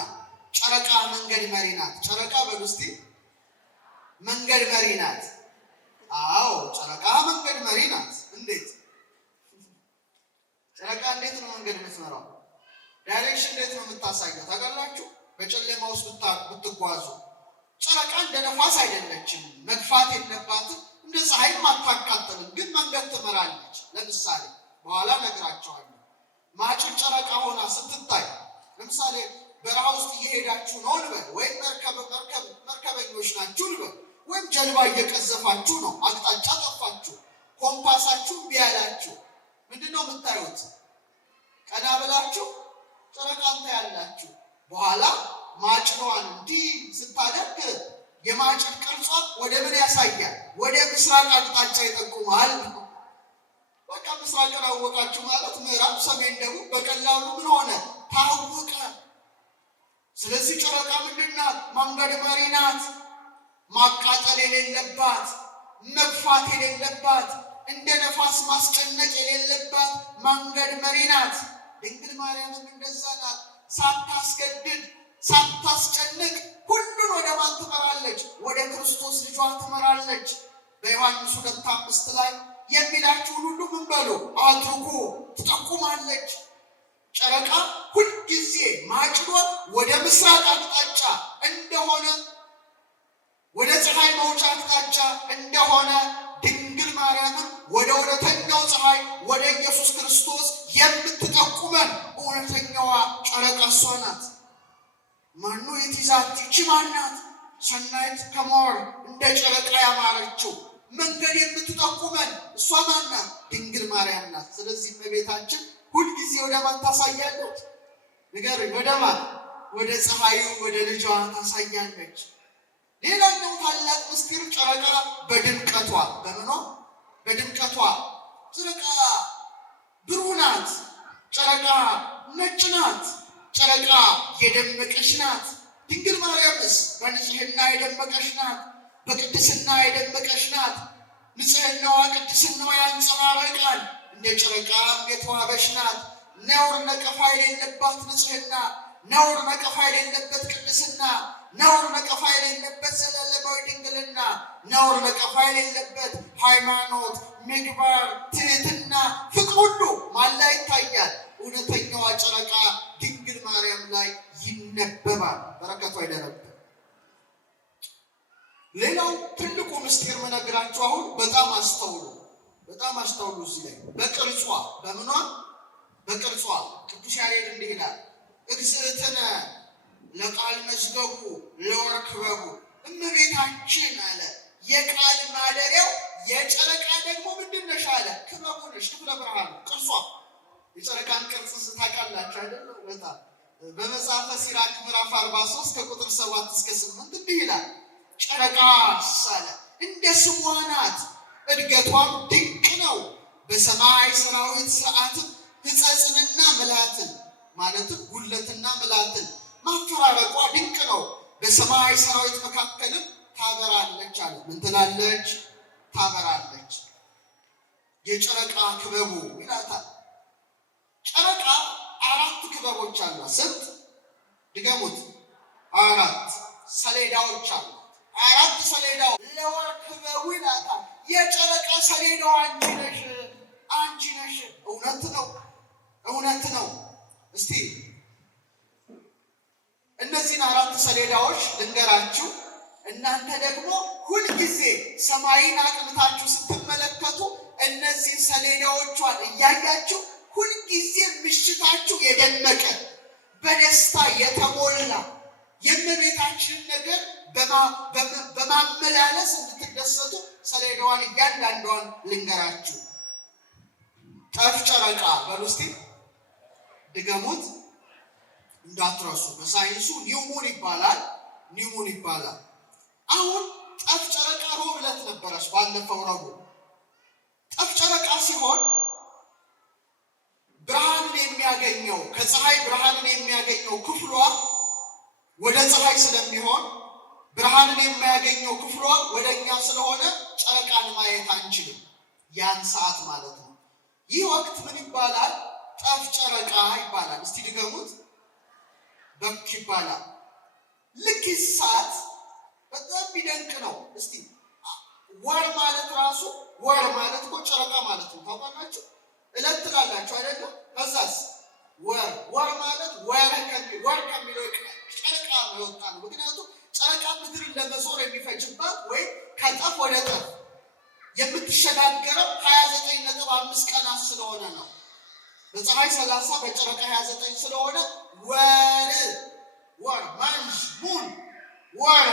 ጨረቃ መንገድ መሪ ናት። ጨረቃ በሉ እስቲ መንገድ መሪ ናት። አዎ ጨረቃ መንገድ መሪ ናት። እንዴት? ጨረቃ እንዴት ነው መንገድ የምትመራው? ዳይሬክሽን እንዴት ነው የምታሳየው? ታውቃላችሁ? በጨለማ ውስጥ ብትጓዙ ጨረቃ እንደ ነፋስ አይደለችም፣ መግፋት የለባትም። እንደ ፀሐይም አታቃጥልም፣ ግን መንገድ ትመራለች። ለምሳሌ በኋላ ነግራቸዋለሁ። ማጭድ ጨረቃ ሆና ስትታይ፣ ለምሳሌ በረሃ ውስጥ እየሄዳችሁ ነው ልበል፣ ወይም መርከበኞች ናችሁ ልበል፣ ወይም ጀልባ እየቀዘፋችሁ ነው፣ አቅጣጫ ጠፋችሁ፣ ኮምፓሳችሁ ቢያላችሁ ምንድን ነው የምታዩት? ቀና ብላችሁ ጨረቃን ታያላችሁ። በኋላ ማጭዷን እንዲህ ስታደርግ የማጭድ ቅርጿ ወደ ምን ያሳያል? ወደ ምስራቅ አቅጣጫ ይጠቁማል። በቃ ምስራቅን አወቃችሁ ማለት ምዕራብ፣ ሰሜን፣ ደቡብ በቀላሉ ምን ሆነ? ታወቀ። ስለዚህ ጨረቃ ምንድን ናት? መንገድ መሪ ናት። ማቃጠል የሌለባት፣ መግፋት የሌለባት፣ እንደ ነፋስ ማስጨነቅ የሌለባት መንገድ መሪ ናት። ድንግል ማርያምም እንደዛ ናት። ሳታስገድድ ሳታስጨንቅ ሁሉን ወደ ማን ትመራለች? ወደ ክርስቶስ ልጇ ትመራለች። በዮሐንስ 2:5 ላይ የሚላችሁን ሁሉ ምን በሉ አድርጉ ትጠቁማለች። ጨረቃ ሁልጊዜ ማጭዷ ወደ ምስራቅ አቅጣጫ እንደሆነ፣ ወደ ፀሐይ መውጫ አቅጣጫ እንደሆነ ድንግል ማርያምም ወደ እውነተኛው ፀሐይ ወደ ኢየሱስ ክርስቶስ የምትጠቁመን እውነተኛዋ ጨረቃ እሷ ናት። ማኑ የትይዛት ይቺ ማናት? ሰናይት ከመወር እንደ ጨረቃ ያማረችው መንገድ የምትጠቁመን እሷ ማናት? ድንግል ማርያም ናት። ስለዚህ እመቤታችን ሁልጊዜ ወደ ማን ታሳያለች? ንገሩኝ። ወደ ማን? ወደ ፀሐዩ ወደ ልጇ ታሳያለች። ሌላኛው ታላቅ ምስጢር ጨረቃ በድምቀቷ፣ በምኗ? በድምቀቷ። ጨረቃ ብሩህ ናት። ጨረቃ ነጭ ናት። ጨረቃ የደመቀች ናት። ድንግል ማርያምስ በንጽህና የደመቀች ናት። በቅድስና የደመቀች ናት። ንጽህናዋ ቅድስናዋ ያንጸባርቃል። እንደ ጨረቃም የተዋበች ናት። ነውር ነቀፋ የሌለባት ንጽህና፣ ነውር ነቀፋ የሌለበት ቅድስና፣ ነውር ነቀፋ የሌለበት ዘላለማዊ ድንግልና፣ ነውር ነቀፋ የሌለበት ሃይማኖት፣ ምግባር፣ ትህትና፣ ፍቅር ሁሉ ማን ላይ ይታያል? እውነተኛዋ ጨረቃ ድንግል ማርያም ላይ ይነበባል። በረከቷ ይደረብን። ሌላው ትልቁ ምስጢር መነግራችሁ አሁን በጣም አስተውሉ፣ በጣም አስተውሉ። እዚህ ላይ በቅርጿ፣ በምኗ? በቅርጿ ቅዱስ ያሬድ እንዲህ ይላል፣ እግዝእትነ ለቃል መዝገቡ ለወርቅ ክበቡ። እመቤታችን አለ የቃል ማደሪያው፣ የጨረቃ ደግሞ ምንድን ነሽ አለ? ክበቡ ነሽ፣ ክፍለ ብርሃን ቅርጿ። የጨረቃን ቅርጽ ታውቃላችሁ አይደል? በጣም በመጽሐፈ ሲራክ ምዕራፍ 43 ከቁጥር 7 እስከ 8 እንዲህ ይላል፣ ጨረቃ ሳለ እንደ ስሟ ናት፣ እድገቷም ድንቅ ነው። በሰማይ ሰራዊት ሥርዓትም ሕጸጽንና ምላትን ማለትም ጉለትና ምላትን ማፈራረቋ ድንቅ ነው። በሰማይ ሰራዊት መካከልም ታበራለች አለ። ምን ትላለች? ታበራለች። የጨረቃ ክበቡ ይላታል። ጨረቃ 4 ክበቦች አሏት። ስንት? ድገሙት። 4 ሰሌዳዎች አሏት። 4 ሰሌዳዎች ለወርቅ ክበቡ ይላታል። የጨረቃ ሰሌዳው አንቺ ነሽ፣ አንቺ ነሽ። እውነት ነው፣ እውነት ነው። እስቲ እነዚህን 4 ሰሌዳዎች ልንገራችሁ። እናንተ ደግሞ ሁልጊዜ ሰማይን አቅንታችሁ ስትመለከቱ እነዚህን ሰሌዳዎቿን እያያችሁ ሁልጊዜ ምሽታችሁ የደመቀ በደስታ የተሞላ የእመቤታችንን ነገር በማመላለስ እንድትደሰቱ ሰሌዳዋን እያንዳንዷን ልንገራችሁ። ጠፍ ጨረቃ በሉ እስቲ፣ ድገሙት እንዳትረሱ። በሳይንሱ ኒውሙን ይባላል፣ ኒውሙን ይባላል። አሁን ጠፍ ጨረቃ ሮብ ዕለት ነበረች፣ ባለፈው ረቡዕ። ጠፍ ጨረቃ ሲሆን ብርሃንን የሚያገኘው ከፀሐይ ብርሃንን የሚያገኘው ክፍሏ ወደ ፀሐይ ስለሚሆን ብርሃንን የሚያገኘው ክፍሏ ወደ እኛ ስለሆነ ጨረቃን ማየት አንችልም፣ ያን ሰዓት ማለት ነው። ይህ ወቅት ምን ይባላል? ጠፍ ጨረቃ ይባላል። እስቲ ድገሙት። በክ ይባላል። ልክ ሰዓት በጣም ቢደንቅ ነው። እስቲ ወር ማለት ራሱ ወር ማለት እኮ ጨረቃ ማለት ነው። ታውቃላችሁ? ዕለት ትላላችሁ አይደለም? ከዛስ ወር፣ ወር ማለት ወር ከሚለው ጨረቃ የወጣ ነው። ምክንያቱም ጨረቃ ምድርን ለመዞር የሚፈጅባት ወይም ከጠፍ ወደ ጠፍ የምትሸጋገረው 29.5 ቀናት ስለሆነ ነው። በፀሐይ 30 በጨረቃ 29 ስለሆነ ወር ማንሽ ሙን ወር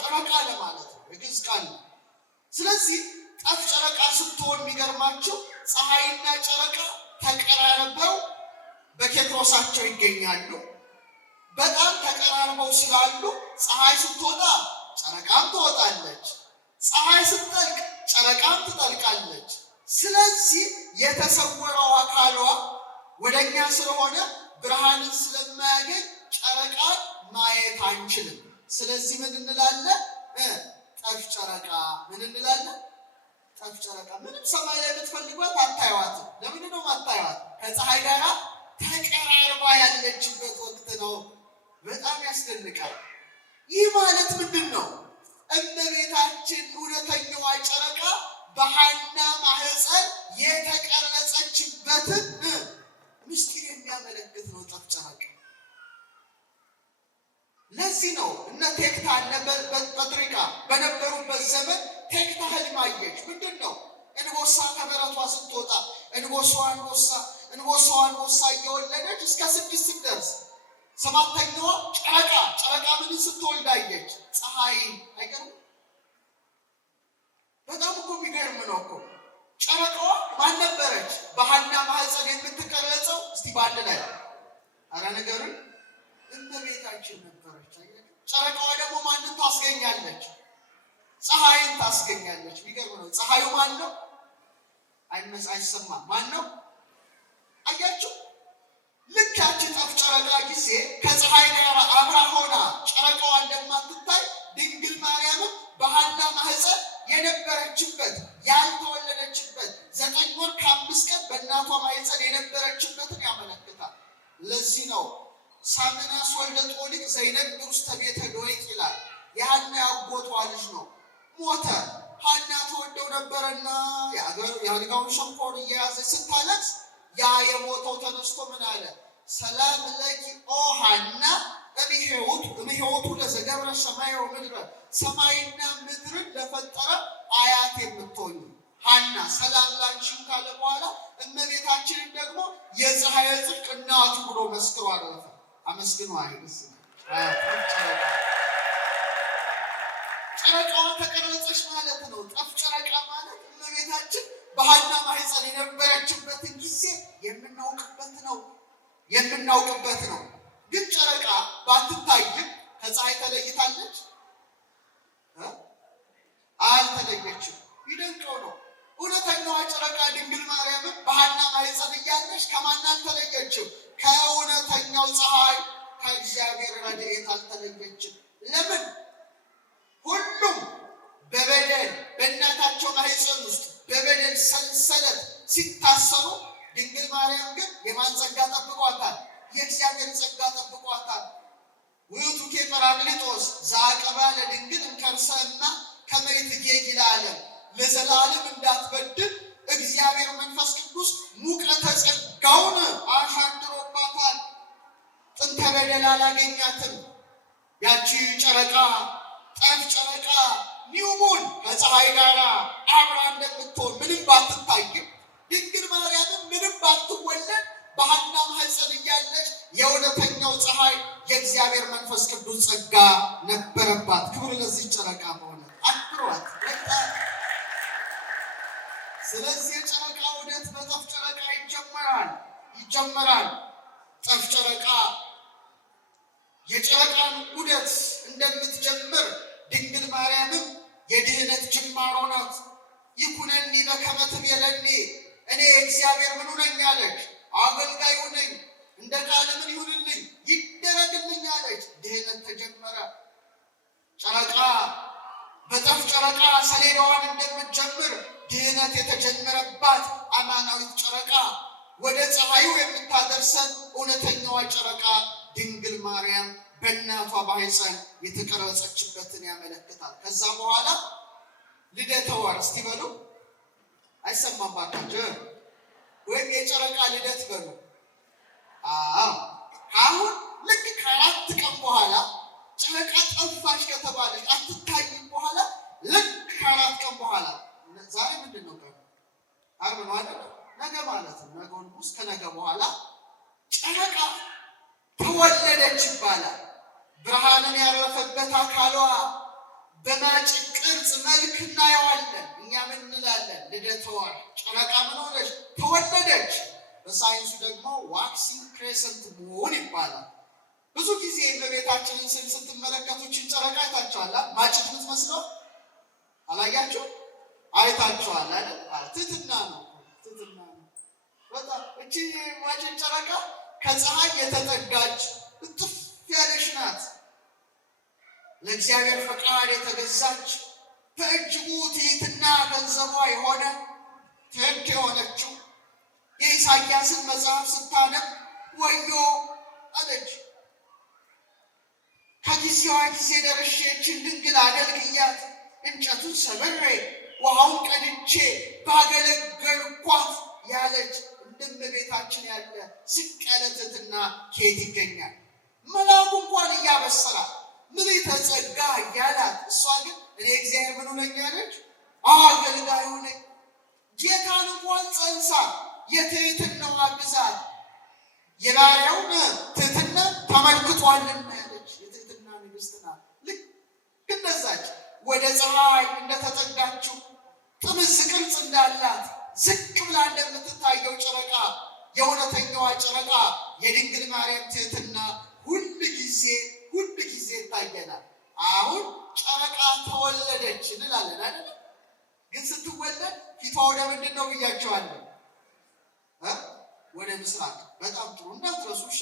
ጨረቃ ለማለት ነው፣ የግዕዝ ቃል ነው። ስለዚህ ጠፍ ጨረቃ ስትሆን የሚገርማቸው ፀሐይና ጨረቃ ተቀራርበው በኬክሮሳቸው ይገኛሉ። በጣም ተቀራርበው ስላሉ ፀሐይ ስትወጣ ጨረቃም ትወጣለች፣ ፀሐይ ስትጠልቅ ጨረቃም ትጠልቃለች። ስለዚህ የተሰወረው አካሏ ወደኛ ስለሆነ ብርሃንን ስለማያገኝ ጨረቃን ማየት አንችልም። ስለዚህ ምን እንላለን? ጠፍ ጨረቃ። ምን እንላለን? ጠፍ ጨረቃ። ምንም ሰማይ ላይ ብትፈልጓት አታዩዋትም። ለምንድን ነው አታዩዋት? ከፀሐይ ጋር ተቀራርባ ያለችበት ወቅት ነው። በጣም ያስደንቃል። ይህ ማለት ምንድን ነው? እመቤታችን እውነተኛዋ ጨረቃ በሐና ማህፀን የተቀረጸችበትን ምስጢር የሚያመለክት ነው ጠፍ ጨረቃ። ለዚህ ነው እነ ቴክታ እነ በጥሪቃ በነበሩበት ዘመን ቴክታ ህልም አየች። ምንድን ነው? እንቦሳ ከበረቷ ስትወጣ እንቦሳዋ እየወለደች እስከ 6 ስትደርስ ሰባተኛዋ ጨረቃ ምን ስትወልድ አየች? ፀሐይ። አይገርም? በጣም እኮ የሚገርም ነው እኮ። ጨረቃዋ ማን ነበረች? በሐና ማህፀን የምትቀረጸው እስቲ ባንድ ላይ አረ ነገርን እመቤታችን ነበረች። ጨረቃዋ ደግሞ ማንን ታስገኛለች? ፀሐይን ታስገኛለች። የሚገርም ነው። ፀሐዩ ማን ነው? አይሰማም። ማን ነው? አያችሁ? ልክ ያቺ ጠፍ ጨረቃ ጊዜ ከፀሐይ ጋር አብራ ሆና ጨረቃዋ እንደማትታይ ድንግል ማርያምም በሐና ማህፀን የነበረችበት ያልተወለደችበት 9 ወር ከ5 ቀን በእናቷ ማህፀን የነበረችበትን ያመለክታል። ለዚህ ነው ሳምናስ ወልደ ጦሊቅ ዘይነብር ውስተ ቤተ ዶይቅ ይላል። የሐና ያጎቷ ልጅ ነው፣ ሞተ። ሐና ተወደው ነበረና የአልጋውን ሸንኮር እየያዘች ስታለቅስ ያ የሞተው ተነስቶ ምን አለ? ሰላም ለኪ ኦ ሐና እምሕይወቱ ለዘገብረ ሰማይ ወምድረ፣ ሰማይና ምድርን ለፈጠረ አያት የምትሆኝ ሐና ሰላም ላንቺም ካለ በኋላ እመቤታችንን ደግሞ የፀሐይ ጽድቅ እናቱ ብሎ መስክሮ አረፈ። አመስግኑ አይደስ ጨረቃዋ ተቀረጸች ማለት ነው። ጠፍ ጨረቃ ማለት እመቤታችን በሐና ማህፀን የነበረችበትን ጊዜ የምናውቅበት ነው። ግን ጨረቃ ባትታይም ከፀሐይ ተለይታለች? አልተለየችም። ይደንቀው ነው። እውነተኛዋ ጨረቃ ድንግል ማርያምን በሐና ማህፀን እያለች ከማን አልተለየችም? ከእውነተኛው ፀሐይ ከእግዚአብሔር ረድኤት አልተለየችም። ለምን? ሁሉም በበደል በእናታቸው ማህፀን ውስጥ በበደል ሰንሰለት ሲታሰሩ፣ ድንግል ማርያም ግን የማን ጸጋ ጠብቋታል? የእግዚአብሔር ጸጋ ጠብቋታል። ውእቱ ጰራቅሊጦስ ዘአቀባ ለድንግል እምከርሰ እማ ከመ ይትጌጊ ለዓለም፣ ለዘላለም እንዳትበድል እግዚአብሔር መንፈስ ቅዱስ ሙቀተ ጸጋውን አሻድሮባታል። ጥንተ በደል አላገኛትም። ያቺ ጨረቃ ጠፍ ጨረቃ ኒውሙን ከፀሐይ ጋር አብራ እንደምትሆን ምንም ባትታይም፣ ድንግል ማርያምን ምንም ባትወለድ በሐና ማህፀን እያለች የእውነተኛው ፀሐይ የእግዚአብሔር መንፈስ ቅዱስ ጸጋ ነበረባት። ክብር ለዚህ ጨረቃ በሆነ አክብሯት። ስለዚህ የጨረቃ ዑደት በጠፍ ጨረቃ ይጀመራል። ጠፍ ጨረቃ የጨረቃን ዑደት እንደምትጀምር ድንግል ማርያምም የድህነት ጅማሮ ናት። ይኩነኒ በከመ ትቤለኒ፣ እኔ እግዚአብሔር ምኑ ነኝ አለች፣ አገልጋዩ ነኝ፣ እንደ ቃል ምን ይሁንልኝ ይደረግልኝ አለች። ድህነት ተጀመረ። ጨረቃ በጠፍ ጨረቃ ሰሌዳዋን እንደምትጀምር ድህነት የተጀመረባት አማናዊት ጨረቃ ወደ ፀሐዩ የምታደርሰን እውነተኛዋ ጨረቃ ድንግል ማርያም በእናቷ ማህፀን የተቀረጸችበትን ያመለክታል። ከዛ በኋላ ልደተ ወር እስቲ በሉ። አይሰማም ባካችሁ? ወይም የጨረቃ ልደት በሉ። አሁን ልክ ከ4 ቀን በኋላ ጨረቃ ጠፋች ከተባለች አትታይም በኋላ ልክ ከ4 ቀን በኋላ ዛሬ ምንድን ነው? ዓርብ ነው አይደል? ነገ ማለት ነው። ነገውን ውስጥ ከነገ በኋላ ጨረቃ ተወለደች ይባላል። ብርሃንን ያረፈበት አካሏ በማጭድ ቅርጽ መልክ እናየዋለን። እኛ ምን እንላለን? ልደተ ወር። ጨረቃ ምን ሆነች? ተወለደች። በሳይንሱ ደግሞ ዋክሲንግ ክሬሰንት ሙን ይባላል። ብዙ ጊዜ በቤታችንን ስል ስትመለከቱችን ጨረቃ አይታችኋል። ማጭድ የምትመስለው አላያችሁ? አይታችኋል አይደል? ትህትና ነው። በጣም እቺ ማጭድ ጨረቃ ከፀሐይ የተጠጋች እጥፍ ያለች ናት። ለእግዚአብሔር ፈቃድ የተገዛች በእጅጉ ትህትና ገንዘቧ የሆነ ትሕት የሆነችው የኢሳይያስን መጽሐፍ ስታነብ ወዮ አለች። ከጊዜዋ ጊዜ ደርሼ ይህችን ድንግል አገልግያት እንጨቱን ሰብሬ ውሃውን ቀድቼ ባገለገልኳት ያለች እመቤታችን ያለ ዝቅ ያለ ትሕትና ከየት ይገኛል? መልአኩ እንኳን እያበሰራት ምልዕተ ጸጋ እያላት፣ እሷ ግን እኔ እግዚአብሔር ምኑ ነኝ አለች? አገልጋዩ ነኝ። ጌታን እንኳን ጸንሳ የትሕትናዋ ብዛት የባሪያውን ትሕትና ተመልክቷልና ያለች የትሕትና ንግሥት ናት። ልክ እንደዛች ወደ ፀሐይ እንደተጠጋችው ጥምዝ ቅርጽ እንዳላት ዝቅ ብላ እንደምትታየው ጨረቃ የእውነተኛዋ ጨረቃ የድንግል ማርያም ትሕትና ሁል ጊዜ ይታየናል። አሁን ጨረቃ ተወለደች እንላለን አይደል? ግን ስትወለድ ፊቷ ወደ ምንድን ነው ብያቸዋለሁ? ወደ ምስራቅ። በጣም ጥሩ እንዳትረሱ እሺ።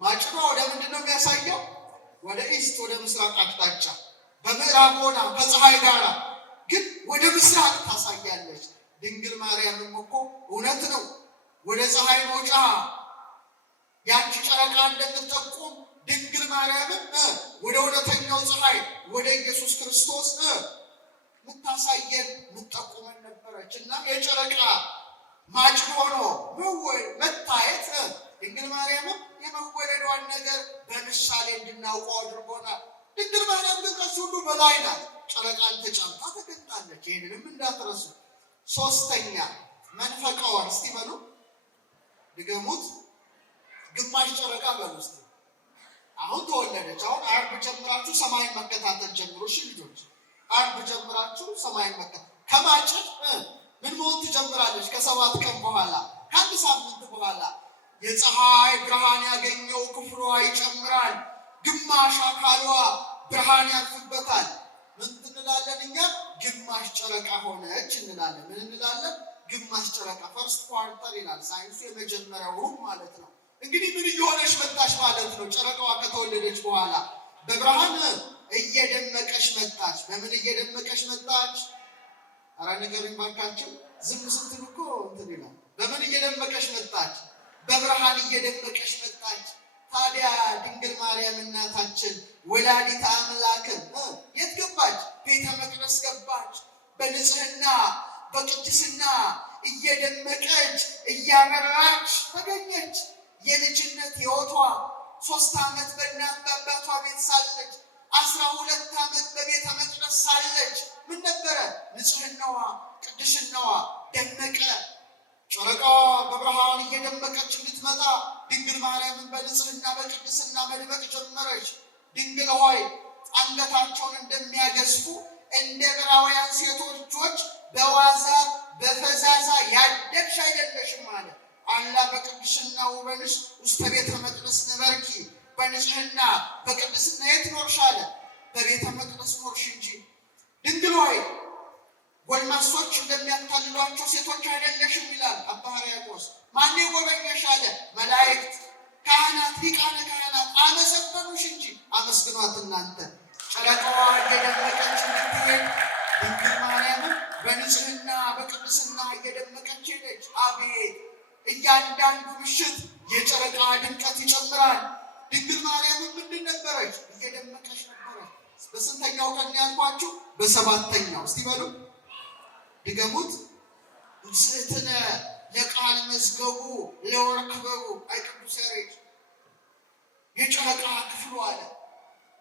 ማጭዷ ወደ ምንድን ነው የሚያሳየው? ወደ ኢስት፣ ወደ ምስራቅ አቅጣጫ። በምዕራብ ሆና ከፀሐይ ጋር ግን ወደ ምስራቅ ታሳያለች። ድንግል ማርያምም እኮ እውነት ነው ወደ ፀሐይ መውጫ ያቺ ጨረቃ እንደምትጠቁም ድንግል ማርያምም ወደ እውነተኛው ፀሐይ ወደ ኢየሱስ ክርስቶስ ምታሳየን ምትጠቁመን ነበረች እና የጨረቃ ማጭድ ሆኖ መታየት ድንግል ማርያምም የመወለዷን ነገር በምሳሌ እንድናውቀው አድርጎናል። ድንግል ማርያም ግን ከዚህ ሁሉ በላይ ናት። ጨረቃን ተጫምታ ተገኝታለች። ይህንንም እንዳትረሱ። ሶስተኛ መንፈቀ ወር። እስቲ በሉ ድገሙት። ግማሽ ጨረቃ በሉ እስቲ። አሁን ተወለደች። አሁን ዓርብ ጀምራችሁ ሰማይን መከታተል ጀምሩ። እሺ ልጆች፣ ዓርብ ጀምራችሁ ሰማይን መከታተል። ከማጭድ ምን መሆን ትጀምራለች? ከ7 ቀን በኋላ፣ ከአንድ ሳምንት በኋላ የፀሐይ ብርሃን ያገኘው ክፍሏ ይጨምራል። ግማሽ አካሏ ብርሃን ያርፍበታል። ምን እንላለን እኛ? ግማሽ ጨረቃ ሆነች እንላለን። ምን እንላለን? ግማሽ ጨረቃ። ፈርስት ኳርተር ይላል ሳይንሱ፣ የመጀመሪያው ሩብ ማለት ነው። እንግዲህ ምን እየሆነች መጣች ማለት ነው? ጨረቃዋ ከተወለደች በኋላ በብርሃን እየደመቀች መጣች። በምን እየደመቀች መጣች? ኧረ ንገሩኝ ባካችሁ። ዝም ስትሉ እኮ እንትን ይላል። በምን እየደመቀች መጣች? በብርሃን እየደመቀች መጣች። ታዲያ ድንግል ማርያም እናታችን ወላዲተ አምላክን የት ገባች? ቤተ መቅደስ ገባች። በንጽህና በቅድስና እየደመቀች እያበራች ተገኘች። የልጅነት ሕይወቷ 3 ዓመት በእናት በአባቷ ቤት ሳለች፣ 12 ዓመት በቤተ መቅደስ ሳለች ምን ነበረ? ንጽህናዋ ቅድስናዋ ደመቀ። ጨረቃዋ በብርሃን እየደመቀች እንድትመጣ ድንግል ማርያምን በንጽህና በቅድስና መድመቅ ጀመረች። ድንግል ሆይ አንገታቸውን እንደሚያገዝፉ እንደ ዕብራውያን ሴቶች ልጆች በዋዛ በፈዛዛ ያደግሽ አይደለሽም ማለት አላ በቅድስና ውበንሽ ውስተ ቤተ መቅደስ ነበርኪ። በንጽህና በቅድስና የት ኖርሽ አለ? በቤተ መቅደስ ኖርሽ እንጂ። ድንግል ሆይ ጎልማሶች እንደሚያታልሏቸው ሴቶች አይደለሽም ይላል አባ ሕርያቆስ። ማን የጎበኘሽ አለ? መላእክት፣ ካህናት፣ ሊቃነ ካህናት አመሰገኑሽ እንጂ። አመስግኗት እናንተ። ጨረቃዋ እየደመቀች እንድትሄድ ድንግል ማርያምን በንጽህና በቅድስና እየደመቀች ሄደች። አቤት እያንዳንዱ ምሽት የጨረቃ ድምቀት ይጨምራል። ድንግል ማርያምን ምንድን ነበረች? እየደመቀች ነበረች። በስንተኛው ቀን ያልኳችሁ? በ7ኛው። እስቲ በሉ ድገሙት። ውስእትነ ለቃል መዝገቡ ለወርቅ በሩ። አይ ቅዱስ ያሬድ የጨረቃ ክፍሉ አለ።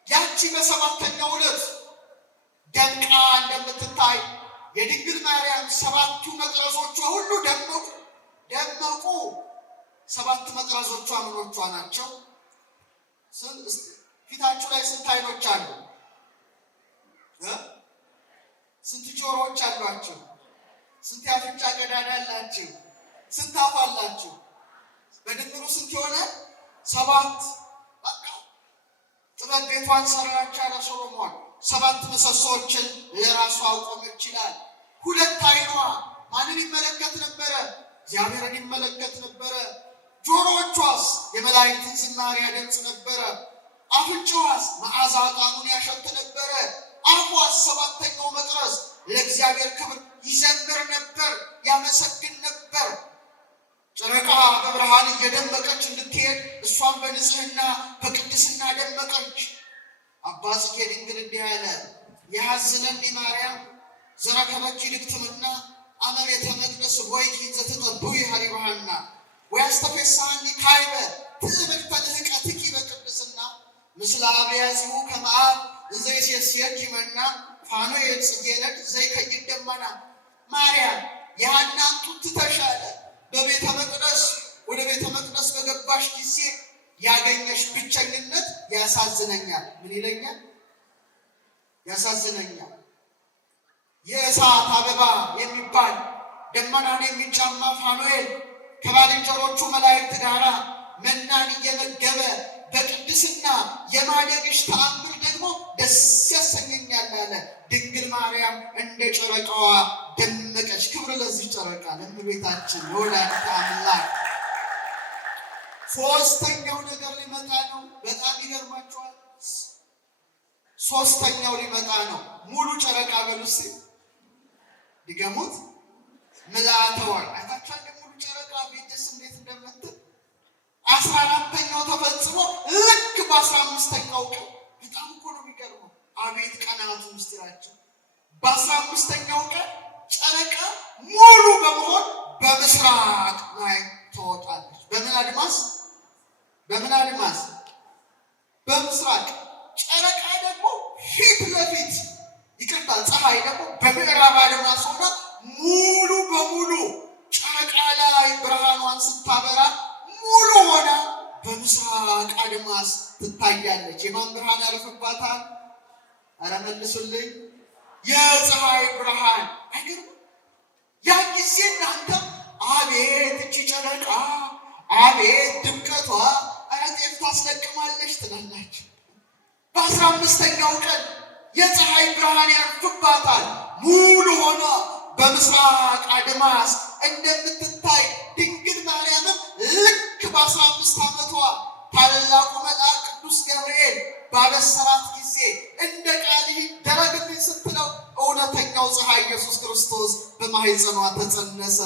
ያቺ በ7ኛው ዕለት ደምቃ እንደምትታይ የድንግል ማርያም 7ቱ መቅረዞቿ ሁሉ ደመቁ። 7 መቅረዞቿ ምኖቿ ናቸው? ፊታችሁ ላይ ስንት አይኖች አሉ? ስንት ጆሮዎች አሏቸው? ስንት የአፍንጫ ቀዳዳ አላችሁ? ስንት አፍ አላችሁ? በድምሩ ስንት ይሆናል? 7። በቃ ጥበብ ቤቷን ሰራች አለ ሶሎሞን። 7 ምሰሶዎችን ለራሷ አቆመች ይላል። ሁለት ዓይኗ ማንን ይመለከት ነበረ? እግዚአብሔርን ይመለከት ነበረ። ጆሮዎቿስ የመላእክትን ዝማሬ ያደምጽ ነበረ። አፍንጫዋስ መዓዛ ዕጣኑን ያሸት ነበረ። አፏስ ሰባተኛው መቅረዝ ለእግዚአብሔር ክብር ይዘምር ነበር፣ ያመሰግን ነበር። ጨረቃ በብርሃን እየደመቀች እንድትሄድ እሷን በንጽህና በቅድስና ደመቀች። አባ ጽጌ ድንግል እንዲህ አለ፣ የሐዝነኒ ማርያም ዘረከበኪ ድግትምና አመ ቤተ መቅደስ ቦይኪ ዘትጠብዊ ሀሪባሃና ወያስተፌሳኒ ካይበ ትዕብርተ ልህቀትኪ በቅድስና ምስለ አብያዚሁ ከመአብ እንዘይሴስየኪ መና ፋኑኤል ጽጌነድ ዘይከይድ ደመና። ማርያም የሐናን ጡት ትተሻለ። በቤተ መቅደስ ወደ ቤተ መቅደስ በገባሽ ጊዜ ያገኘሽ ብቸኝነት ያሳዝነኛል። ምን ይለኛል? ያሳዝነኛል። የእሳት አበባ የሚባል ደመናን የሚጫማ ፋኑኤል ከባልንጀሮቹ መላእክት ጋር መናን እየመገበ በቅድስና የማደግሽ ተአምር ደግሞ ደስ ያሰኘኛል አለ። ድንግል ማርያም እንደ ጨረቃዋ ደመቀች። ክብር ለዚህ ጨረቃ ለእመቤታችን ለወላዲተ አምላክ። ሶስተኛው ነገር ሊመጣ ነው። በጣም ይገርማችኋል። ሶስተኛው ሊመጣ ነው። ሙሉ ጨረቃ በሉ እስኪ ድገሙት። ምልዓተ ወር አይታችኋል። ሙሉ ጨረቃ ቤት ደስ እንዴት እንደምትል 14ኛው ተፈጽሞ ልክ በ15ኛው ቀን በጣም እኮ ነው የሚገርመው። አቤት ቀናቱ ምስጢራቸው። በ15ኛው ቀን ጨረቃ ሙሉ በመሆን በምስራቅ ላይ ትወጣለች። በምን አድማስ? በምን አድማስ? በምስራቅ። ጨረቃ ደግሞ ፊት ለፊት ይቅርታ፣ ፀሐይ ደግሞ በምዕራብ አድማስ ሆና ሙሉ በሙሉ ጨረቃ ላይ ብርሃኗን ስታበራ ሙሉ ሆና በምስራቅ አድማስ ትታያለች። የማን ብርሃን ያረፈባታል? ኧረ መልሱልኝ። የፀሐይ ብርሃን። አይገርም? ያን ጊዜ እናንተም አቤት እቺ ጨረቃ አቤት ድምቀቷ ጤፍ ታስለቅማለች ትላላችሁ። በ15ኛው ቀን የፀሐይ ብርሃን ያርፍባታል። ሙሉ ሆና በምስራቅ አድማስ እንደምትታይ ድንግል ማርያምም ልክ በ15 ዓመቷ ታላቁ መልአክ ቅዱስ ገብርኤል ባበሰራት ጊዜ እንደ ቃልህ ይደረግልኝ ስትለው እውነተኛው ፀሐይ ኢየሱስ ክርስቶስ በማኅፀኗ ተጸነሰ።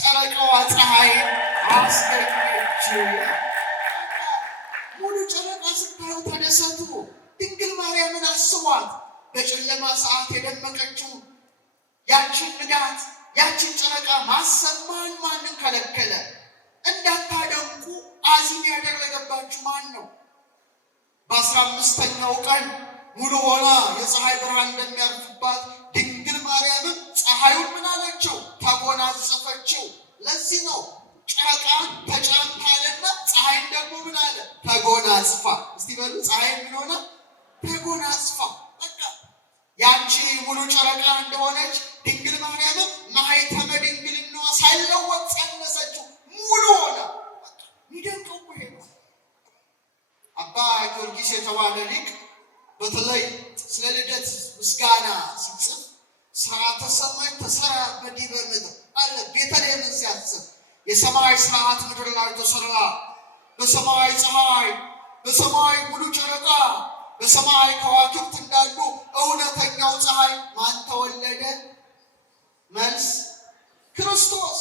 ጨረቃዋ ፀሐይን አስገኘችው። ሙሉ ጨረቃ ስታዩ ተደሰቱ። ድንግል ማርያምን አስቧት። በጨለማ ሰዓት የደመቀችው ያችን ንጋት ያችን ጨረቃ ማሰብ ማንን ከለከለ? እንዳታደንቁ አዚም ያደረገባችሁ ማን ነው? በ15ኛው ቀን ሙሉ ሆና የፀሐይ ብርሃን እንደሚያርፍባት ድንግል ማርያምን ፀሐዩን ምን አለችው? ተጎናጸፈችው። ለዚህ ነው ጨረቃን ተጫንታለና ፀሐይን ደግሞ ምን አለ? ተጎናጽፋ። እስቲ በሉ ፀሐይን ምን ሆነ? ተጎናጽፋ። በቃ ያቺ ሙሉ ጨረቃ እንደሆነች ድንግል ማርያምም ማኅተመ ድንግልናዋ ሳይለወጥ ጸነሰችው ሙሉ ሆና። የሚደንቀው ይሄ ነው። አባ ጊዮርጊስ የተባለ ሊቅ በተለይ ስለ ልደት ምስጋና ሲጽፍ ስርዓተ ሰማይ ተሰራ በዲበ ምድር አለ። ቤተልሔምን ሲያስብ የሰማይ ስርዓት ምድር ላይ ተሰራ። በሰማይ ፀሐይ፣ በሰማይ ሙሉ ጨረቃ፣ በሰማይ ከዋክብት እንዳሉ እውነተኛው ፀሐይ ማን ተወለደ? መልስ ክርስቶስ።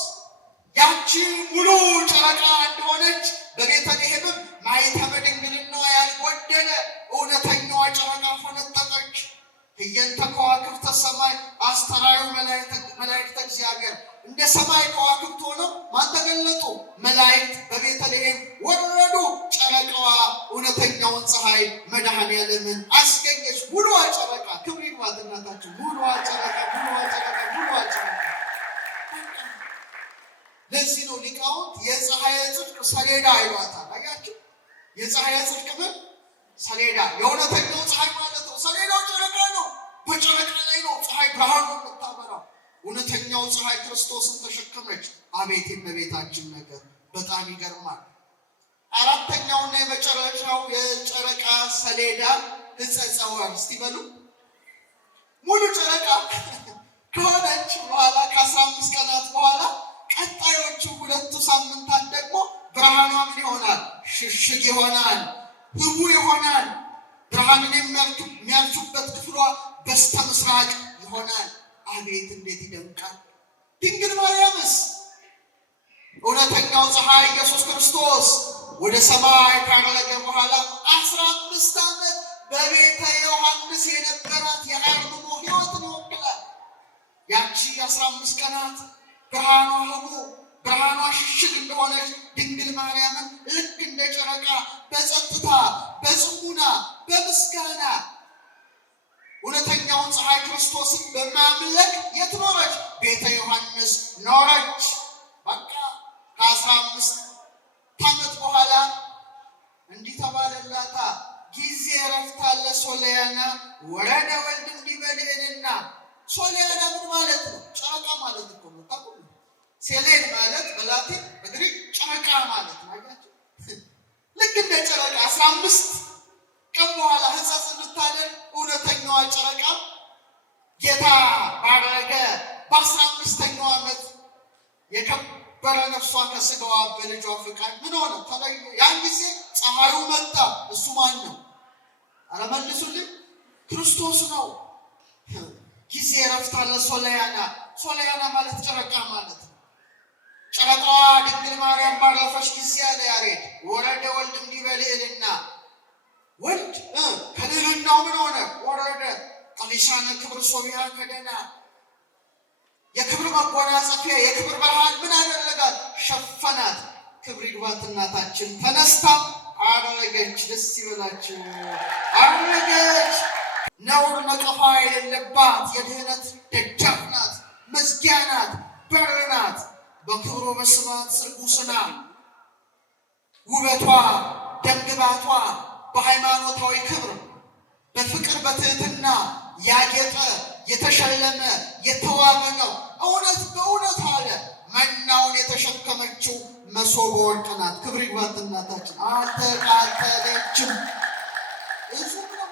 ያቺ ሙሉ ጨረቃ እንደሆነች በቤተልሔምም ማኅተመ ድንግልናዋ ያልጎደለ እውነተኛዋ ጨረቃ ፈነጠቀች። ህየንተ ከዋክብተ ሰማይ አስተርአዩ መላእክተ እግዚአብሔር። እንደ ሰማይ ከዋክብት ሆነው ማን ተገለጡ? መላእክት በቤተልሔም ወረዱ። ጨረቃዋ እውነተኛውን ፀሐይ መድኃኔዓለምን አስገኘች። ሙሉዋ ጨረቃ። ክብር ይግባት እናታችን። ሙሉዋ ጨረቃ፣ ሙሉዋ ጨረቃ፣ ሙሉዋ ጨረቃ። ለዚህ ነው ሊቃውንት የፀሐይ ጽድቅ ሰሌዳ ይሏታል። አያችሁ? የፀሐይ ጽድቅ ምን ሰሌዳ? የእውነተኛው ፀሐይ ማለት ነው። ሰሌዳው ጨረቃ ነው። በጨረቃ ላይ ነው ፀሐይ ብርሃኑ የምታበራው። እውነተኛው ፀሐይ ክርስቶስን ተሸከመች። አቤት የእመቤታችን ነገር በጣም ይገርማል። አራተኛውና የመጨረሻው የጨረቃ ሰሌዳ ሕጸጸ ወር። እስቲ በሉ ሙሉ ጨረቃ ከሆነች በኋላ ከ15 ቀናት በኋላ ቀጣዮቹ 2 ሳምንታት ደግሞ ብርሃኗ ምን ይሆናል? ሽሽግ ይሆናል፣ ህቡ ይሆናል። ብርሃንን የሚያልፉበት ክፍሏ በስተ ምስራቅ ይሆናል። አቤት እንዴት ይደምቃል! ድንግል ማርያምስ እውነተኛው ፀሐይ ኢየሱስ ክርስቶስ ወደ ሰማይ ካረገ በኋላ 15 ዓመት በቤተ ዮሐንስ የነበራት የአርምሞ ሕይወትን ይወክላል። ያቺ 15 ቀናት ብርሃኗ ህቡ ብርሃኗ ሽሽግ እንደሆነች ድንግል ማርያምን ልክ እንደ ጨረቃ በጸጥታ በጽሙና በምስጋና እውነተኛውን ፀሐይ ክርስቶስን በማምለክ የት ኖረች? ቤተ ዮሐንስ ኖረች። በቃ ከ15 ዓመት በኋላ እንዲህ ተባለላታ፣ ጊዜ ረፍታ ለሶልያና ወረደ ወልድ እንዲበልዕልና። ሶልያና ምን ማለት ነው? ጨረቃ ማለት እኮ ነው። ታውቁ? ሴሌን ማለት በላቲን በግሪክ ጨረቃ ማለት ነው። አያችሁ? ልክ እንደ ጨረቃ 15 ቀን በኋላ ሕጸጽ እንድታደርግ እውነተኛዋ ጨረቃ ጌታ ባረገ በ15ኛው ዓመት የከበረ ነፍሷ ከስጋዋ በልጇ ፍቃድ ምን ሆነ? ተለየ። ያን ጊዜ ፀሐዩ መጣ። እሱ ማን ነው? ኧረ መልሱልኝ። ክርስቶስ ነው። ጊዜ ረፍት አለ ሶልያና። ሶልያና ማለት ጨረቃ ማለት ነው። ጨረቃዋ ድንግል ማርያም ባረፈች ጊዜ አለ ያሬድ ወረደ ወልድ እንዲበልዕልና። ወልድ ከልዕልናው ምን ሆነ? ወረደ። ቀሊሳነ ክብር ሶቢያ ከደና። የክብር መጎናጸፊያ የክብር ብርሃን ምን አደረጋት? ሸፈናት። ክብር ይግባት እናታችን ተነስታ አረገች። ደስ ይበላችሁ። አረገች። ነውር ነቀፋ የሌለባት የድህነት ደጃፍ ናት፣ መዝጊያ ናት፣ በር ናት። በክብሮ በስባት ስርጉስና ውበቷ ደምግባቷ በሃይማኖታዊ ክብር በፍቅር በትህትና ያጌጠ የተሸለመ የተዋበ ነው። እውነት በእውነት አለ መናውን የተሸከመችው መሶበ ወርቅ ናት። ክብር ይግባት እናታችን አልተቃጠለችም። እጹብ ነው።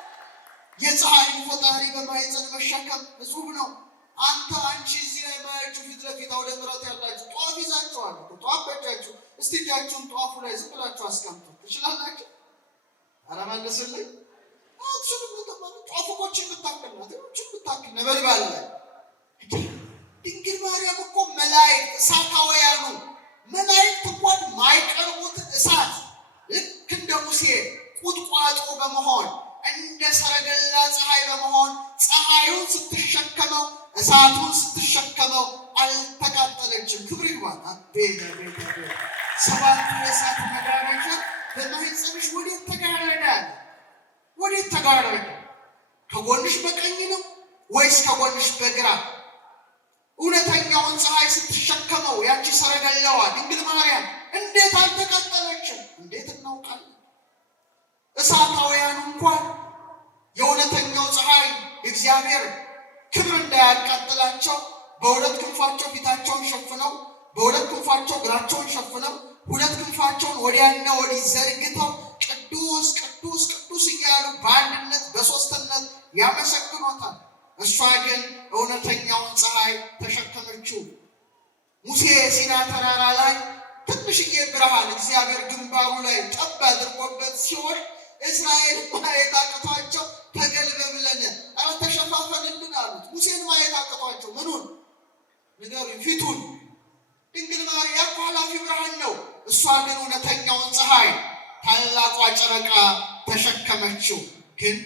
የፀሐይን ፈጣሪ በማኅፀን መሸከም እጹብ ነው። አንቺ እዚህ ላይ ማያችሁ ፊት ለፊት አውደ ምሕረት ያላችሁ ጧፍ ይዛችኋል። ጧፍ በእጃችሁ እስቲ እጃችሁን ጧፉ ላይ ዝም ብላችሁ አስቀምጡ። ትችላላችሁ? ኧረ መልስልኝ። ጧፉ ቆችን ብታክል ናት። ቆችን ብታክል ነበልባል ላይ ድንግል ማርያም እኮ መላእክት እሳታውያኑ መላእክት እንኳን ማይቀርቡትን እሳት ልክ እንደ ሙሴ ቁጥቋጦ በመሆን እንደ ሰረገላ ፀሐይ በመሆን ፀሐዩን ስትሸከመው እሳቱን ስትሸከመው አልተቃጠለችም። ክብር ይግባት። አቤት አቤት አቤት! 7 የእሳት መጋረጃ በማኅፀንሽ ወዴት ተጋረደ? ወዴት ተጋረደ? ከጎንሽ በቀኝ ነው ወይስ ከጎንሽ በግራ? እውነተኛውን ፀሐይ ስትሸከመው ያቺ ሰረገላዋ ድንግል ማርያም እንዴት አልተቃጠለችም? እንዴት እናውቃለን? እሳታውያኑ እንኳን የእውነተኛው ፀሐይ እግዚአብሔር ክብር እንዳያቃጥላቸው በሁለት ክንፋቸው ፊታቸውን ሸፍነው በሁለት ክንፋቸው እግራቸውን ሸፍነው ሁለት ክንፋቸውን ወዲያና ወዲህ ዘርግተው ቅዱስ ቅዱስ ቅዱስ እያሉ በአንድነት በሦስትነት ያመሰግኗታል። እሷ ግን እውነተኛውን ፀሐይ ተሸከመችው። ሙሴ ሲና ተራራ ላይ ትንሽዬ ብርሃን እግዚአብሔር ግንባሩ ላይ ጠብ አድርጎበት ሲሆን እስራኤል ማየት አቅቷቸው ተገልበብለን ኧረ ተሸፋፈንልን አሉት። ሙሴን ማየት አቅቷቸው ምኑን ንገሩኝ? ፊቱን። ድንግል ማርያም ኃላፊ ብርሃን ነው። እሷ ግን እውነተኛውን ፀሐይ ታላቋ ጨረቃ ተሸከመችው፣ ግን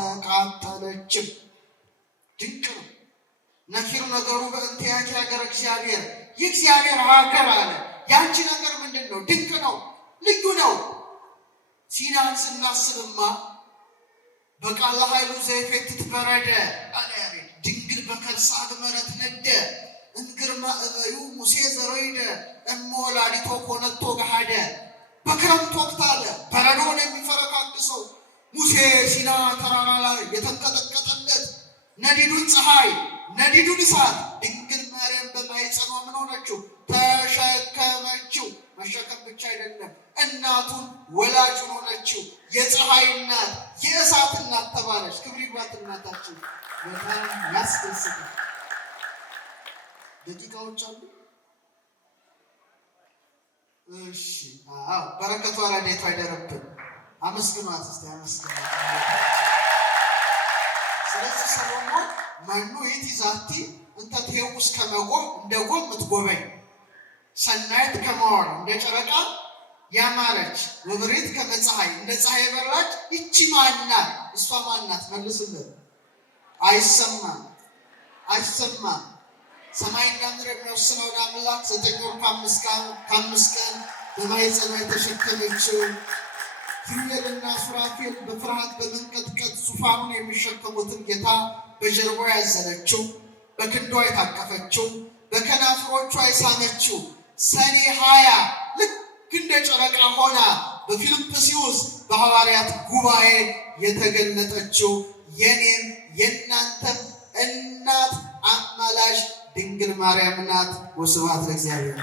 አልተቃጠለችም። ድንቅ ነው። ነኪሩ ነገሩ በእንቲአኪ ሀገረ እግዚአብሔር የእግዚአብሔር ሀገር አለ። ያንቺ ነገር ምንድን ነው? ድንቅ ነው፣ ልዩ ነው። ሲናን ስናስብማ በቃለ ኃይሉ ዘይፌት ትበረደ አለ ያሬድ። ድንግል በከርሳ አግመረት ነደ እንግርማ እበዩ ሙሴ ዘረይደ እሞላሊቶ ኮነቶ ገሃደ። በክረምት ወቅት አለ በረዶን የሚፈረካክሰው ሙሴ ሲና ተራራ ላይ የተንቀጠቀጠለት ነዲዱን ፀሐይ ነዲዱን እሳት ድንግል ማርያም በማኅፀኗ ምን ሆነችው? ተሸከመችው። መሸከም ብቻ አይደለም፣ እናቱን ወላጁን ሆነችው። የፀሐይ እናት የእሳት እናት ተባለች። ክብር ይግባት እናታችን። በጣም ያስደስታል። ደቂቃዎች አሉ። እሺ በረከቷ ረድኤቷ ይደርብን። አመስግኗት እስቲ አመስግኗት። ስለዚህ ሰሎሞን መኑ ይእቲ ዛቲ እንተ ትሄውስ ከመጎህ እንደ ጎህ ምትጎበኝ ሰናይት ከመዋዕል እንደ ጨረቃ ያማረች ወብሬት ከመፀሐይ እንደ ፀሐይ የበራች ይቺ ማናት? እሷ ማናት? መልስልን። አይሰማም አይሰማም። ሰማይና ምድር የሚወስነው አምላክ 9 ወር ከ5 ቀን በማኅፀኗ የተሸከመችው ኪሩቤልና ሱራፌል በፍርሃት በመንቀጥቀጥ ዙፋኑን የሚሸከሙትን ጌታ በጀርባዋ ያዘለችው፣ በክንዷ የታቀፈችው፣ በከናፍሮቿ የሳመችው ሰኔ 20 ልክ እንደ ጨረቃ ሆና በፊልጵስዩስ በሐዋርያት ጉባኤ የተገለጠችው የኔም የእናንተም እናት አማላጅ ድንግል ማርያም ናት። ወስብሐት ለእግዚአብሔር።